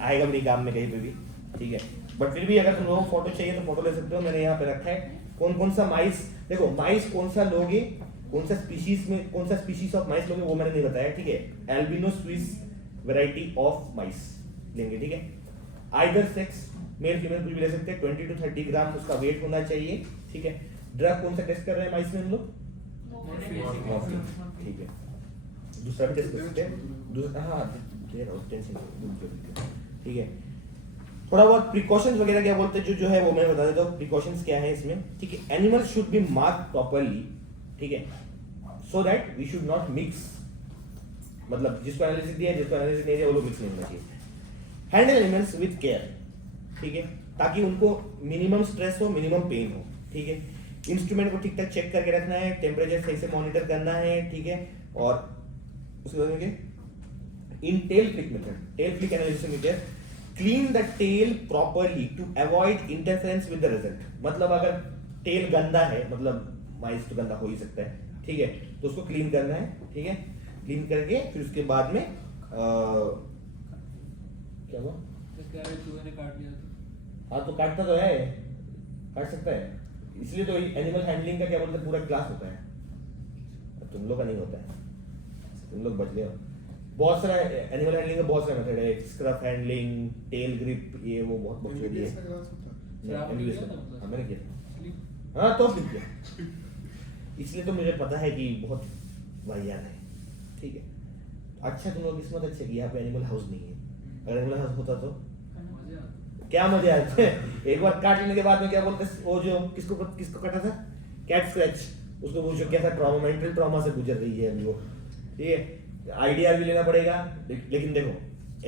आएगा भी नहीं काम में कहीं पे भी, ठीक है। बट फिर भी अगर तुम लोगों को फोटो चाहिए तो फोटो ले सकते हो, मैंने यहाँ पे रखा है कौन कौन सा माइस, देखो माइस कौन सा लोगे, कौन सा स्पीशीज ऑफ माइस लोगे वो मैंने नहीं बताया, ठीक है। Albino Swiss variety of mice लेंगे, ठीक है। आइदर सेक्स, मेल फीमेल कुछ भी ले सकते हैं, 20 to 30 ग्राम उसका वेट होना चाहिए, ठीक है। ड्रग कौन सा टेस्ट कर रहे हैं माइस में हम लोग, ठीक है। दूसरा भी टेस्ट कर सकते हैं, दूसरा हाँ दे रहा हूँ, टेंशन ठीक है। थोड़ा बहुत प्रिकॉशंस वगैरह क्या बोलते हैं जो है वो मैं बता देता हूँ, प्रिकॉशंस क्या है इसमें, ठीक है। Animal should be mark properly, ठीक है, so that we should not mix, मतलब जिसको एनालिसिस दिया जिसको एनालिसिस नहीं दिया वो लोग मिक्स नहीं होना चाहिए। हैंडल एनिमल्स विद केयर, ठीक है, ताकि उनको मिनिमम स्ट्रेस हो, मिनिमम पेन हो, ठीक है। इंस्ट्रूमेंट को ठीक ठाक चेक करके रखना है, टेम्परेचर सही से मॉनिटर करना है, ठीक है। और उसके बाद में in tail flick method, tail flick analysis में क्या, clean the tail properly to avoid interference with the result. मतलब अगर टेल गंदा है, मतलब माइस तो गंदा हो ही सकता है, ठीक है, तो उसको क्लीन करना है, ठीक है। क्लीन करके फिर उसके बाद में क्या हुआ, चूहे ने काट लिया था, हाँ तो काटता तो है, काट सकता है, इसलिए तो एनिमल हैंडलिंग का क्या बोलते हैं पूरा क्लास होता है, तुम लोग का नहीं होता है, तुम लोग बच गए हो। बहुत सारा एनिमल हैंडलिंग का बहुत सारा मेथड है, स्क्रफ हैंडलिंग, टेल ग्रिप, ये वो बहुत बहुत है। MBBS का क्लास होता है? सर, आपने MBBS किया था का। मतलब? हाँ मैंने किया था। Sleep? हाँ तो फिर किया। इसलिए तो मुझे पता है कि बहुत वाहियात है, ठीक है। अच्छा तुम लोग किस्मत अच्छी है कि यहाँ पे एनिमल हाउस नहीं है। अगर एनिमल हाउस होता तो मजे आते। क्या मजे आते हैं। एक बार काट लेने के बाद में क्या बोलते हैं, वो जो किसको किसको काटा था, कैट स्क्रैच, उसको पूछो क्या था ट्रॉमा, मेंटल ट्रॉमा से गुजर रही है अभी वो, ठीक है। आइडिया भी लेना पड़ेगा, लेकिन देखो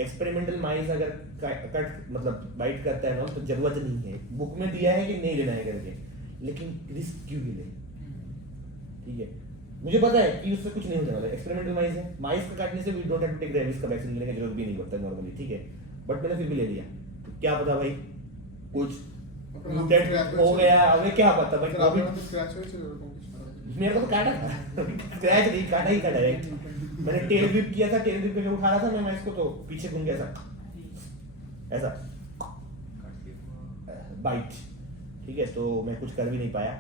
एक्सपेरिमेंटल माइस अगर कट मतलब बाइट करता है ना तो जरूरत नहीं है, बुक में दिया है कि नहीं लेना है करके, लेकिन रिस्क क्यों ही ले, ठीक है। मुझे पता है कि उससे कुछ नहीं होने वाला, एक्सपेरिमेंटल माइस है, माइस को काटने से we don't have to take rabies का वैक्सीन लेने की जरूरत भी नहीं पड़ता नॉर्मली, ठीक है। बट मैंने फिर भी ले लिया, तो क्या पता भाई कुछ mutant हो गया, हमें क्या पता भाई। স্যার আপনারা তো স্ক্র্যাচ হয়েছে এরকম কিছু না? मेरे को तो काटा था स्क्रैच नहीं, काटा ही काटा राइट। मैंने टेल व्हिप किया था, टेल व्हिप पे जब उठा रहा था मैं इसको तो पीछे घूम गया ऐसा बाइट, ठीक है। तो मैं कुछ कर भी नहीं पाया,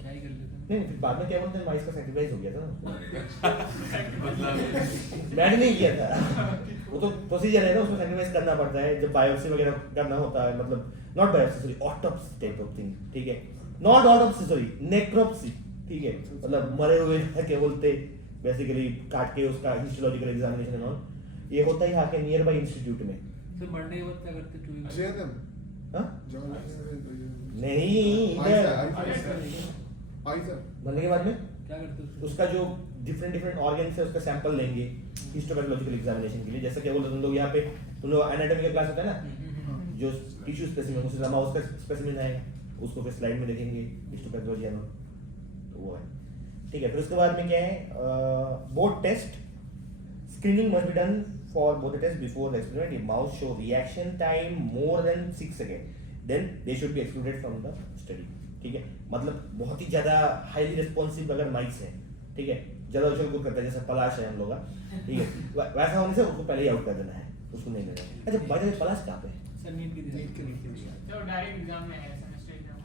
क्या ही कर लेते हैं। नहीं फिर बाद में क्या बोलते हैं माइस का सैक्रिफाइस हो गया था ना मतलब मैंने नहीं किया था, वो तो प्रोसीजर है ना, उसमें सैक्रिफाइस करना पड़ता है जब बायोप्सी वगैरह करना होता है, मतलब not biopsy sorry autopsy type of thing, ठीक है। नॉट ऑटोप्सी सॉरी नेक्रोप्सी, ठीक है, मतलब मरे हुए क्या बोलते बेसिकली काट के उसका हिस्टोलॉजिकल एग्जामिनेशन एंड ऑल, ये होता है यहाँ के नियर बाय इंस्टीट्यूट में। सर मरने के बाद क्या करते हैं चूहे? জেনেন हाँ জল नहीं इधर আইজার मरने के बाद में क्या करते हैं उसको? उसका जो डिफरेंट ऑर्गन है उसका सैंपल लेंगे हिस्टोपैथोलॉजिकल एग्जामिनेशन के लिए, जैसा क्या बोलते तुम लोग यहाँ पे, तुम लोग एनाटॉमी का क्लास होता है ना, जो टिश्यू स्पेसिमेन उससे लंबा उसका स्पेसिमेन आएगा, उसको फिर स्लाइड में देखेंगे हिस्टोपैथोलॉजी एंड तो वो है, ठीक है। फिर उसके बाद में क्या है, both test screening must be done for both the test before the experiment. If mouse show reaction time more than 6 second then they should be excluded from the study, ठीक है। मतलब बहुत ही ज्यादा हाईली रिस्पॉन्सिव अगर माइस है, ठीक है, ज्यादा उछल कूद करता है जैसे पलाश है हम लोग का, ठीक है, वैसा होने से उसको पहले ही आउट कर देना है, उसको नहीं लेना है। अच्छा बाय द वे पलाश कहाँ पे है? सर नीट की दिशा। तो डायरेक्ट एग्जाम में आया सेमेस्टर एग्जाम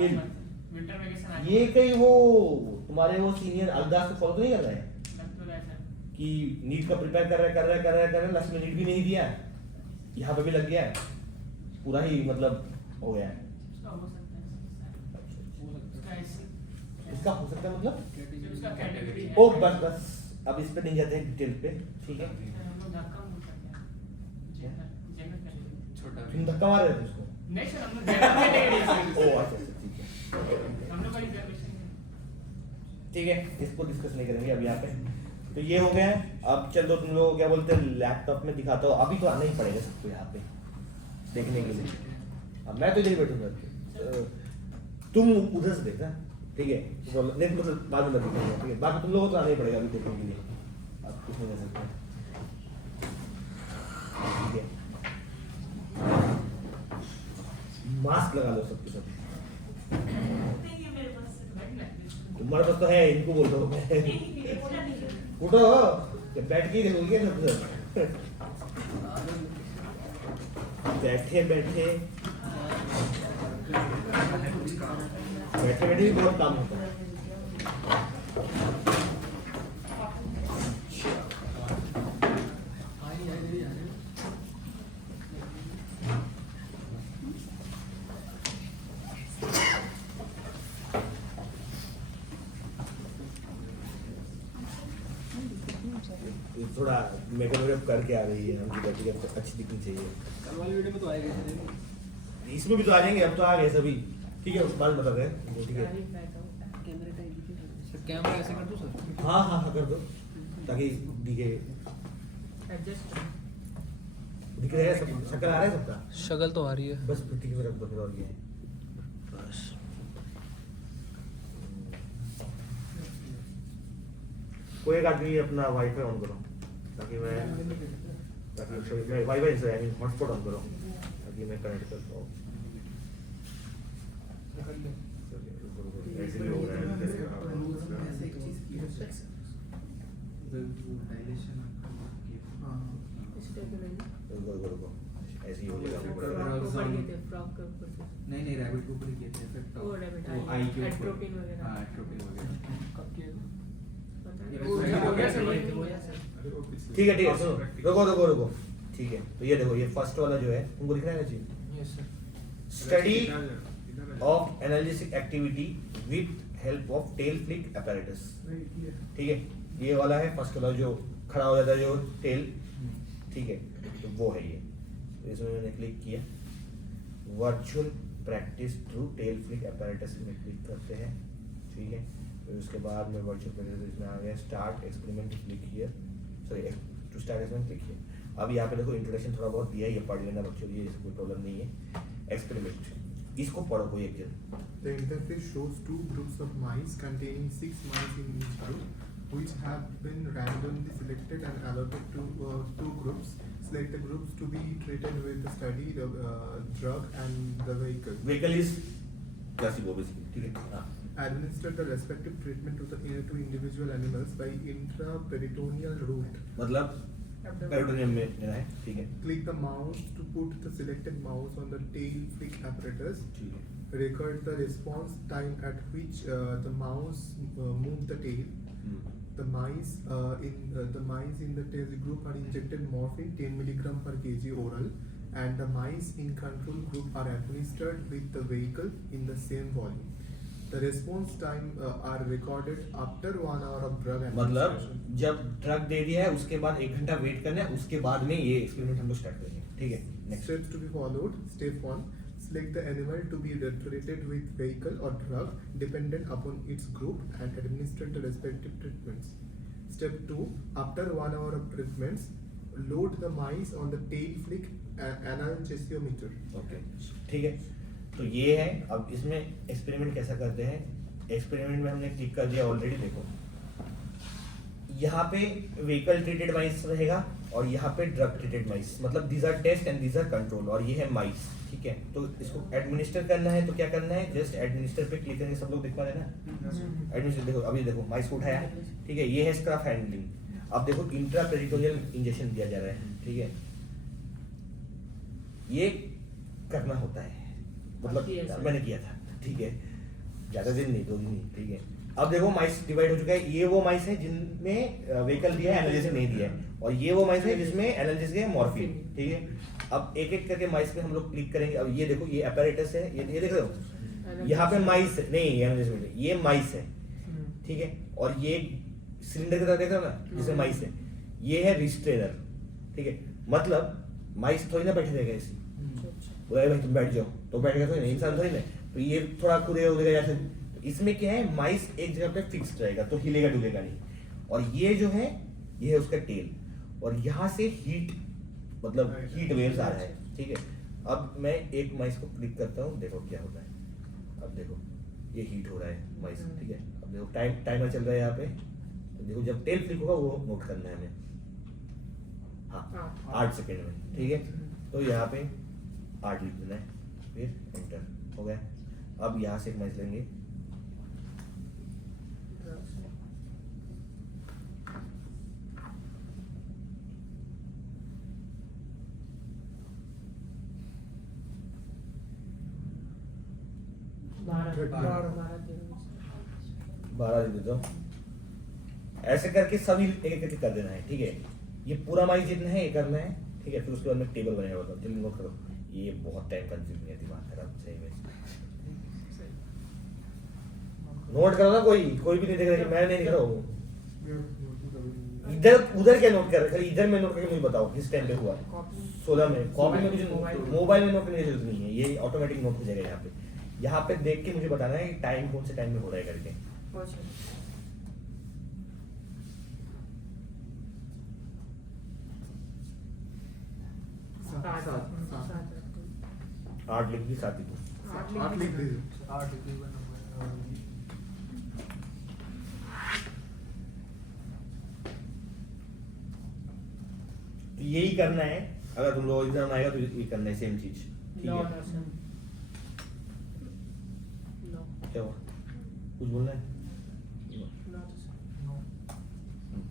ये विंटर वेकेशन आ ये कहीं वो तुम्हारे वो सीनियर अल्दास को फॉलो तो नहीं कर रहे हैं लग तो रहा है सर। कि नीट का प्रिपेयर कर रहा है लास्ट में नीट भी नहीं दिया, यहाँ पे भी लग गया है, पूरा ही मतलब हो गया है। उसका हो सकता है हो सकता उसका ऐसे इसका हो सकता है मतलब जो उसका कैटेगरी है ओ बस अब इस पे नहीं जाते हैं डिटेल पे, ठीक है। सर, हम लोग धक्का मुक्की करते हैं जनरल कैटेगरी छोटा तुम धक्का मार रहे थे उसको? नहीं सर हम लोग जनरल कैटेगरी ओ अच्छा ठीक है हम लोग का रिजर्वेशन ठीक है, इसको डिस्कस नहीं करेंगे अब यहाँ पे। तो ये हो गया है, अब चलो तुम लोग क्या बोलते हैं लैपटॉप में दिखाता हूँ, अभी तो आना ही पड़ेगा सबको यहाँ पे देखने के लिए। अब मैं तो इधर ही बैठूंगा, तुम उधर से देखना, ठीक है। नहीं मतलब बाद में दिखेंगे, ठीक है। बाकी तुम लोगों को तो आना ही पड़ेगा अभी देखने के लिए, अब कुछ नहीं कर सकते, ठीक है। मास्क लगा लो सबके सब, तुम्हारे पास तो है, इनको बोल दो उठो, बैठ के देखोगे सब बैठे बैठे भी बहुत काम होता है। थोड़ा मेकअप करके आ रही है, उनकी बैटरी अच्छी दिखनी चाहिए। कल वाली वीडियो में तो आएगा ही। इसमें भी तो आ जाएंगे, अब तो आ गए सभी, ठीक है। उसके बाद बता दें, ठीक है। सर कैमरा ऐसे कर दूं सर? हाँ हाँ हाँ कर दो ताकि दिखे, एडजस्ट दिख रहा है सब, शक्ल आ रहा है सबका, शक्ल तो आ रही है। बस ठीक है, रख दो फिर और क्या है। बस कोई एक आदमी अपना वाईफाई ऑन करो ताकि मैं वाईफाई से आई मीन हॉटस्पॉट ऑन करो ताकि मैं कनेक्ट कर पाऊँ। ऐसे भी हो रहा है, रुको ऐसे ही हो जाएगा। नहीं नहीं रैबिट के ऊपर ही किए थे इफेक्ट वो rabbit, वो eye, आई के ऊपर atropine वगैरह। हां एट्रोपिन वगैरह कब किया था? हो गया सर, ठीक है सुनो, रुको ठीक है, तो ये देखो ये फर्स्ट वाला जो है तुमको दिख रहा है ना जी, yes sir. Study of analgesic activity with help of tail flick apparatus, ठीक है, ये वाला है फर्स्ट वाला जो खड़ा हो जाता है जो टेल, ठीक है, तो वो है ये। तो इसमें मैंने क्लिक किया, virtual practice through tail flick apparatus में क्लिक करते हैं, ठीक है, फिर उसके बाद में वर्चुअल प्रैक्टिस इसमें आ गया, स्टार्ट एक्सपेरिमेंट क्लिक किया, sorry to start experiment click किया। अब यहाँ पे देखो इंट्रोडक्शन थोड़ा बहुत दिया है, ये पढ़ लेना बच्चों, ये कोई प्रॉब्लम नहीं है। एक्सपेरिमेंट, इसको पढ़ो कोई एक जन। The interface shows two groups of mice containing 6 mice in each group, which have been randomly selected and allotted to two groups. Select the groups to be treated with the study, the drug and the vehicle. Vehicle is placebo basically, ठीक है, हाँ। Administer the respective treatment to individual animals by intraperitoneal route. मतलब peritoneum में लेना है, ठीक है, Click the mouse to put the selected mouse on the tail flick apparatus. ठीक है, Record the response time at which the mouse moved the tail. The mice in the tail group are injected morphine 10 mg per kg oral, and the mice in control group are administered with the vehicle in the same volume. The response time are recorded after 1 hour of drug मतलब administration. जब drug दे दिया है उसके बाद 1 घंटा wait करना है, उसके बाद में ये एक्सपेरिमेंट हम लोग स्टार्ट करेंगे, ठीक है। Next, Steps to be followed. Step 1. Select the animal to be treated with vehicle or drug dependent upon its group and administer the respective treatments. Step 2. After 1 hour of treatments, load the mice on the tail flick analgesiometer. Okay, ठीक है, तो ये है। अब इसमें experiment कैसा करते हैं, एक्सपेरिमेंट में हमने क्लिक कर दिया ऑलरेडी, देखो यहाँ पे व्हीकल ट्रीटेड माइस रहेगा और यहाँ पे ड्रग ट्रीटेड माइस, मतलब these are test and these are control, और ये है माइस, ठीक है। तो इसको एडमिनिस्टर करना है तो क्या करना है, जस्ट एडमिनिस्टर पे क्लिक करेंगे, सब लोग देख पा रहे हैं ना, एडमिनिस्टर देखो, अभी देखो माइस को उठाया, ठीक है, ये है स्क्रफ हैंडलिंग। अब देखो इंट्रापेरिटोनियल इंजेक्शन दिया जा रहा है, ठीक है, ये करना होता है, मतलब मैंने किया था, ठीक है, ज्यादा दिन नहीं, 2 दिन नहीं, ठीक है। अब देखो माइस डिवाइड हो चुका है, ये वो माइस है जिनमें व्हीकल दिया है, एनालिसिस नहीं दिया है, और ये वो माइस है जिसमें एनालिसिस है मॉर्फिन, ठीक है। अब एक एक करके माइस पे हम लोग क्लिक करेंगे। अब ये देखो ये apparatus है, ये देख रहे हो, यहाँ पे माइस नहीं, एनालिसिस में ये माइस है, ठीक है, और ये सिलेंडर की तरह देख रहे हो ना जिसमें माइस है, ये है रिस्ट्रेनर, ठीक है, मतलब माइस थोड़ी ना बैठे रहेगा इसी, बोले भाई तुम बैठ जाओ तो बैठेगा, थोड़ी ना, इंसान थोड़ी ना, तो ये थोड़ा कूदेगा उदेगा जैसे। इसमें क्या है, माइस एक जगह पे फिक्स्ड रहेगा तो हिलेगा डुलेगा नहीं, और ये जो है ये है उसका टेल, और यहाँ से हीट, मतलब हीट वेव्स आ रहा है, ठीक है। अब मैं एक माइस को क्लिक करता हूँ, देखो क्या होता है। अब देखो ये हीट हो रहा है माइस, ठीक है। अब देखो टाइमर चल रहा है यहाँ पे, तो देखो जब टेल फ्लिक होगा वो नोट करना है हमें, हाँ 8 सेकेंड में, ठीक है। तो यहाँ पे 8 लिख देना है, फिर एंटर हो गया। अब यहाँ से एक माइस लेंगे, बारह लिख देता हूँ। ऐसे करके सभी एक एक करके कर देना है, ठीक है। ये पूरा माइस जितना है ये करना है, ठीक है। फिर उसके बाद में टेबल बनेगा, बताओ जल्दी नोट करो, ये बहुत टाइम कंज्यूमिंग है, दिमाग खराब सही में। नोट करो ना, कोई भी नहीं देख रहा है, मैं नहीं दिख रहा हूँ। इधर उधर क्या नोट कर रहे, खाली इधर में नोट करके मुझे बताओ किस टाइम पे हुआ। 16 में कॉपी में कुछ मोबाइल में नोट करने की जरूरत नहीं है, ये ऑटोमेटिक नोट हो जाएगा। यहाँ पे देख के मुझे बताना है कि टाइम कौन से टाइम में हो रहा है करके। आठ लिख दी, 7 लिख दी। 8 लिख दीजिए। 8 तकरीबन तो यही करना है, अगर तुम लोग एग्जाम आएगा तो ये करना है सेम चीज, ठीक है। क्या हुआ, कुछ बोलना है?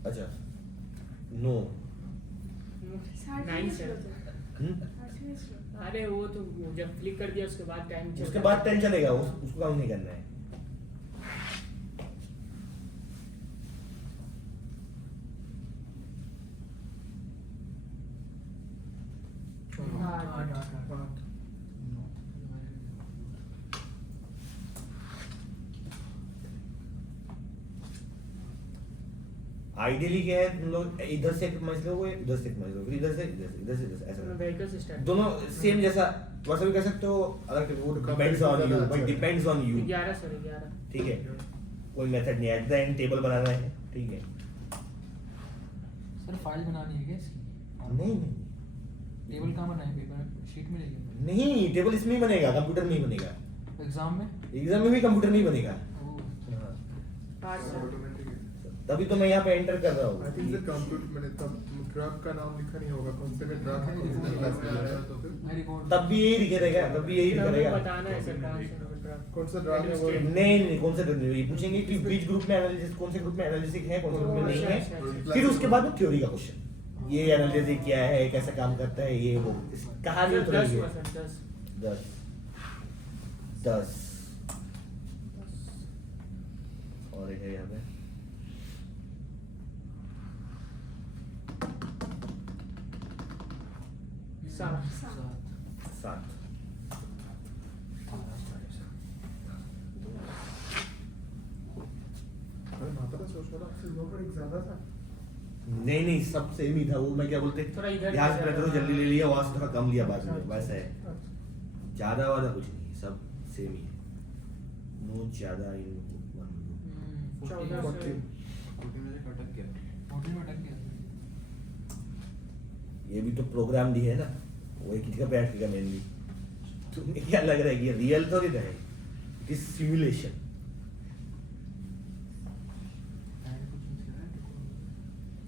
अच्छा नो, 9 से अरे वो तो जब क्लिक कर दिया उसके बाद टाइम उसके बाद टाइम चलेगा, उसको काम नहीं करना है। आइडियली क्या है, तुम लोग इधर से एक मैच लोगे, इधर से एक मैच लोगे, फिर इधर से इधर से इधर से इधर से ऐसा व्हीकल सिस्टम दोनों सेम जैसा वैसा भी कर सकते हो, अगर वो depends on you, but depends on you, 11 sir 11 ठीक है। कोई मेथड नहीं, एट द एंड टेबल बनाना है, ठीक है। सर फाइल बनानी है क्या इसकी? नहीं नहीं टेबल कहाँ बनाए, पेपर शीट में लेके? नहीं, टेबल इसमें ही बनेगा, कंप्यूटर में ही बनेगा। एग्जाम में? एग्जाम में भी कंप्यूटर में ही बनेगा। ओह, हाँ। 5 सर ऑटोमेटिक है। तभी तो मैं यहाँ पे एंटर कर रहा आई थिंक हूँ। द कंप्यूटर मैंने तब ड्रग का नाम लिखा नहीं होगा, कौन से में ड्रग है, मैं रिकॉर्ड तब भी यही दिखे रहेगा, तब भी यही दिखे रहेगा। बताना है सर कौन से कौन सा ड्रग है वो नहीं नहीं, कौन से ग्रुप में, ये पूछेंगे कि बीच ग्रुप में एनालिसिस, कौन से ग्रुप में एनालिसिस है, कौन से ग्रुप में नहीं है, फिर उसके बाद में थ्योरी का क्वेश्चन, ये एनालिसिस क्या है, कैसे काम करता है, ये वो कहानी 10 उतरेगी। हुआ सर 10 10 10 और एक है यहाँ पे 7 7 अरे माता का सोच रहा था वो पर एक ज्यादा था। नहीं नहीं, सब सेम ही था वो, मैं क्या बोलते थोड़ा इधर यहाँ से ज्यादा पहले तो जल्दी ले लिया, वहां से थोड़ा कम लिया बाद में, अच्छा, वैसा है, अच्छा। ज्यादा वाला कुछ नहीं, सब सेम ही है, नो ज्यादा इन वन ग्रुप। 14 14 14 में से अटक गया। 14 में अटक गया। ये भी तो प्रोग्राम दी है ना, वो एक किसी का बैठ के मेनली, तुम्हें क्या लग रहा है कि रियल तो नहीं है, इट इज सिमुलेशन।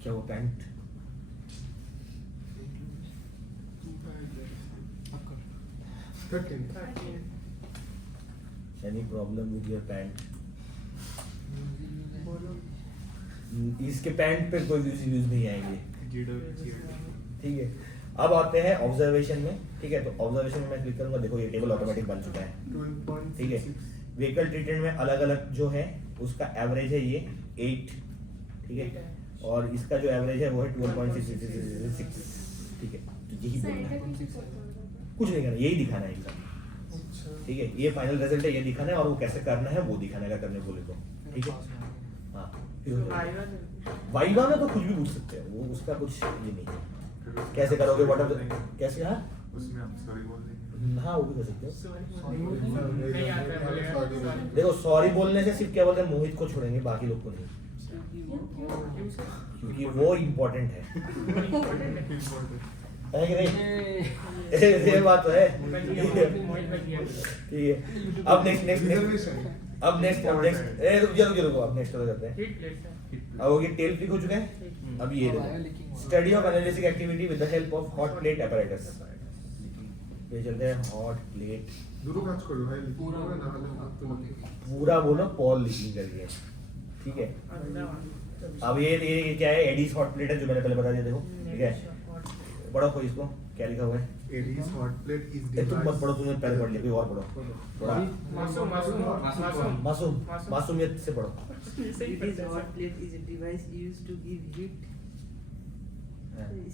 क्या वो पैंट अब कर। 13 any problem with your pant? इसके पैंट पे कोई व्यूज नहीं आएंगे, ठीक है। अब आते हैं ऑब्जर्वेशन में, ठीक है। तो ऑब्जर्वेशन में मैं क्लिक करूंगा, देखो ये टेबल ऑटोमेटिक बन चुका है, 12.66 ठीक है। व्हीकल ट्रीटमेंट में अलग अलग जो है उसका एवरेज है ये 8, ठीक है, और इसका जो एवरेज है वो है 12.66, ठीक है। तो यही बोलना है, कुछ नहीं करना, यही दिखाना है एग्जाम, अच्छा ठीक है। ये फाइनल रिजल्ट है, ये दिखाना है, और वो कैसे करना है वो दिखाना है, अगर करने बोले तो, ठीक है। हाँ, फिर हो जाएगा। वाइवा में तो कुछ भी पूछ सकते हैं, वो उसका कुछ ये नहीं है, कैसे करोगे, व्हाट आर कैसे, हाँ उसमें हम सॉरी बोल देंगे। हाँ वो भी कर सकते हो। नहीं आता है बोलेगा देखो सॉरी बोलने से सिर्फ क्या बोलते हैं, मोहित को छोड़ेंगे, बाकी लोग को नहीं, क्योंकि वो इम्पोर्टेंट है कि नहीं? ये बात तो है, ठीक है। अब नेक्स्ट अब रुको, अब नेक्स्ट करते हैं। अब हो गया टेल क्लिक हो चुका है। अब ये देखो, study of analytic activity with the help of hot plate apparatus। ये चलते हैं हॉट प्लेट, দুটো কাজ করো ভাই, পুরো না হলে হাত তুলে पूरा बोलो पॉल लिखनी करिए, ठीक है। अब ये क्या है, एडीज हॉट प्लेट है, जो मैंने पहले बता दिया, देखो, ठीक है। पढ़ो कोई इसको, क्या लिखा हुआ है? Aries hot plate is तुम मत device पढ़ो, तुमने पहले पढ़ लिया, कोई और पढ़ो। मासूमियत से पढ़ो। It is hot plate is a device used to give heat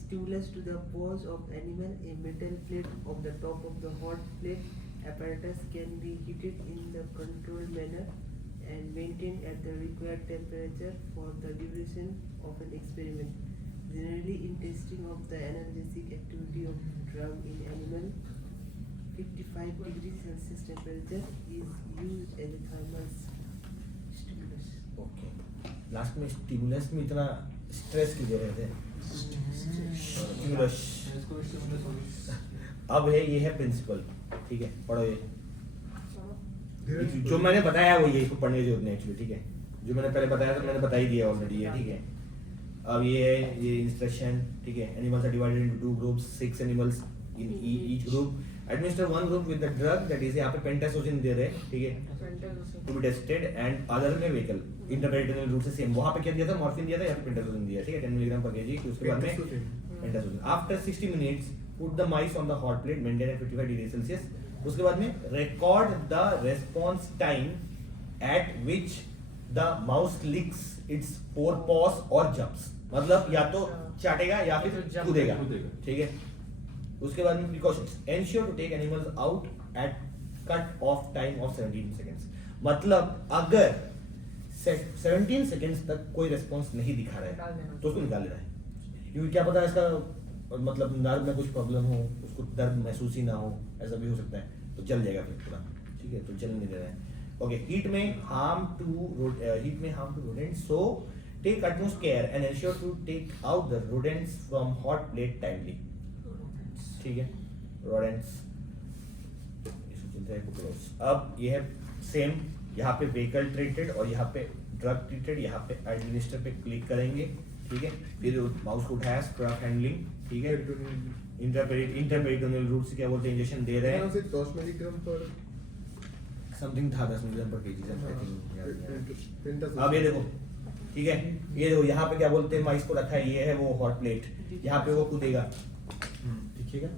stimulus to the pores of animal. A metal plate of the top of the hot plate apparatus can be heated in the controlled manner and maintained at the required temperature for the duration of an experiment. Generally, in testing of the analgesic activity of drug in animal, 55 degrees Celsius temperature is used as a thermal stimulus. Okay, last में stimulus में इतना stress क्यों दे रहे थे? Stimulus. अब है, ये है प्रिंसिपल, ठीक है, पढ़ो ये। जो मैंने बताया वो ये, इसको पढ़ने की जरूरत नहीं एक्चुअली, ठीक है। जो मैंने पहले बताया था मैंने बता ही दिया ऑलरेडी है, ठीक है। अब ये है, ये इंस्ट्रक्शन, ठीक है। Animals are divided into 2 groups, 6 animals in each group. Administer one group with the drug, that is यहाँ पे पेंटासोजिन दे रहे हैं, ठीक है, to be tested, and other में व्हीकल इंटरप्रेटेड रूट से सेम। वहां पे क्या दिया था, मॉर्फिन दिया था, यहाँ पे पेंटासोजिन दिया है, ठीक है, 10 मिलीग्राम पर केजी। उसके बाद में pentazocine. After 60 minutes put the mice on the hot plate, maintain at 55 degree Celsius. उसके बाद में record the response time at which the mouse licks its 4 paws और जंप्स, मतलब या तो चाटेगा या फिर कूदेगा, ठीक है। उसके बाद में precautions, ensure to take animals out at cut off time of 17 seconds. मतलब अगर 17 सेकंड्स तक कोई रेस्पॉन्स नहीं दिखा रहा है तो उसको निकाल लेना है, क्योंकि क्या पता इसका मतलब नर्व में कुछ प्रॉब्लम हो, उसको दर्द महसूस ही ना हो, ऐसा भी हो सकता है, तो जल जाएगा फिर पूरा। ठीक है, तो जल नहीं देना है। ओके, हीट में harm to rodents, so take utmost care and ensure to take out the rodents from hot plate timely। ठीक है, rodents इसको चलते हैं close। अब ये है सेम, यहाँ पे vehicle treated और यहाँ पे drug treated, यहाँ पे administer पे क्लिक करेंगे। ठीक है, फिर माउस को उठाया, स्क्रब हैंडलिंग। ठीक है, इंटरपेरिटोनियल रूट से क्या बोलते हैं, इंजेक्शन दे रहे हैं, 10 मिलीग्राम पर समथिंग था 10 मिलीग्राम पर केजी। हाँ, अब ये देखो, ठीक है, ये देखो यहाँ पे क्या बोलते हैं, माइस को रखा है, ये है वो हॉट प्लेट, यहाँ पे वो कूदेगा, दिखेगा,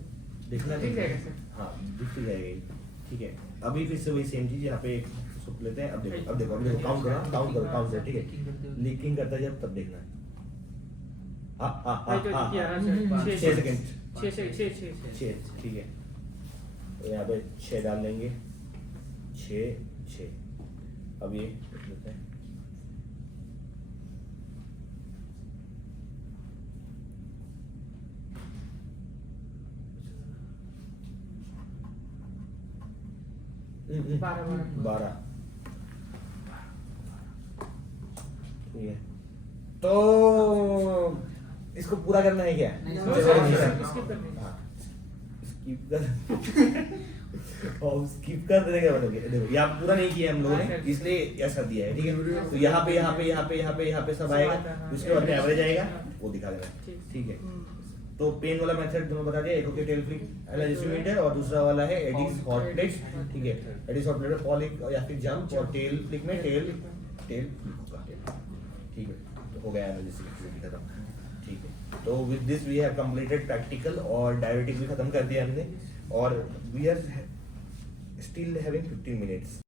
देखना दिख जाएगा सर। हाँ दिख तो जाएगा ही। ठीक है, अभी फिर से वही सेम चीज यहाँ पे इसको लेते हैं। अब देखो काउंट करो, ठीक है, लीकिंग करता है जब, तब देखना है। हाँ 6 सेकंड, 6, ठीक है, तो यहाँ पे 6 डाल देंगे, 6। अब ये देख लेते हैं, बारह। 12। ठीक है, तो इसको पूरा करना है क्या? नहीं, skip कर देंगे। हाँ, skip कर और स्किप कर देने का मतलब क्या? देखो यहाँ पूरा नहीं किया हम लोगों ने, इसलिए ऐसा दिया है। ठीक है, तो यहाँ पे सब आएगा, उसके बाद में एवरेज आएगा, वो दिखा देना। ठीक है, तो पेन वाला मेथड दोनों बता दिया, एक होके टेल फ्लिक एनालिसिस और दूसरा वाला है एडीज हॉट प्लेट। ठीक है, एडीज हॉट प्लेट में फॉलिक या फिर जंप, और टेल फ्लिक में टेल होगा। ठीक है, तो हो गया एनालिसिस खत्म। ठीक है, तो with this we have completed practical, और डायबिटिक भी खत्म कर दिया हमने, और we are still having 15 minutes.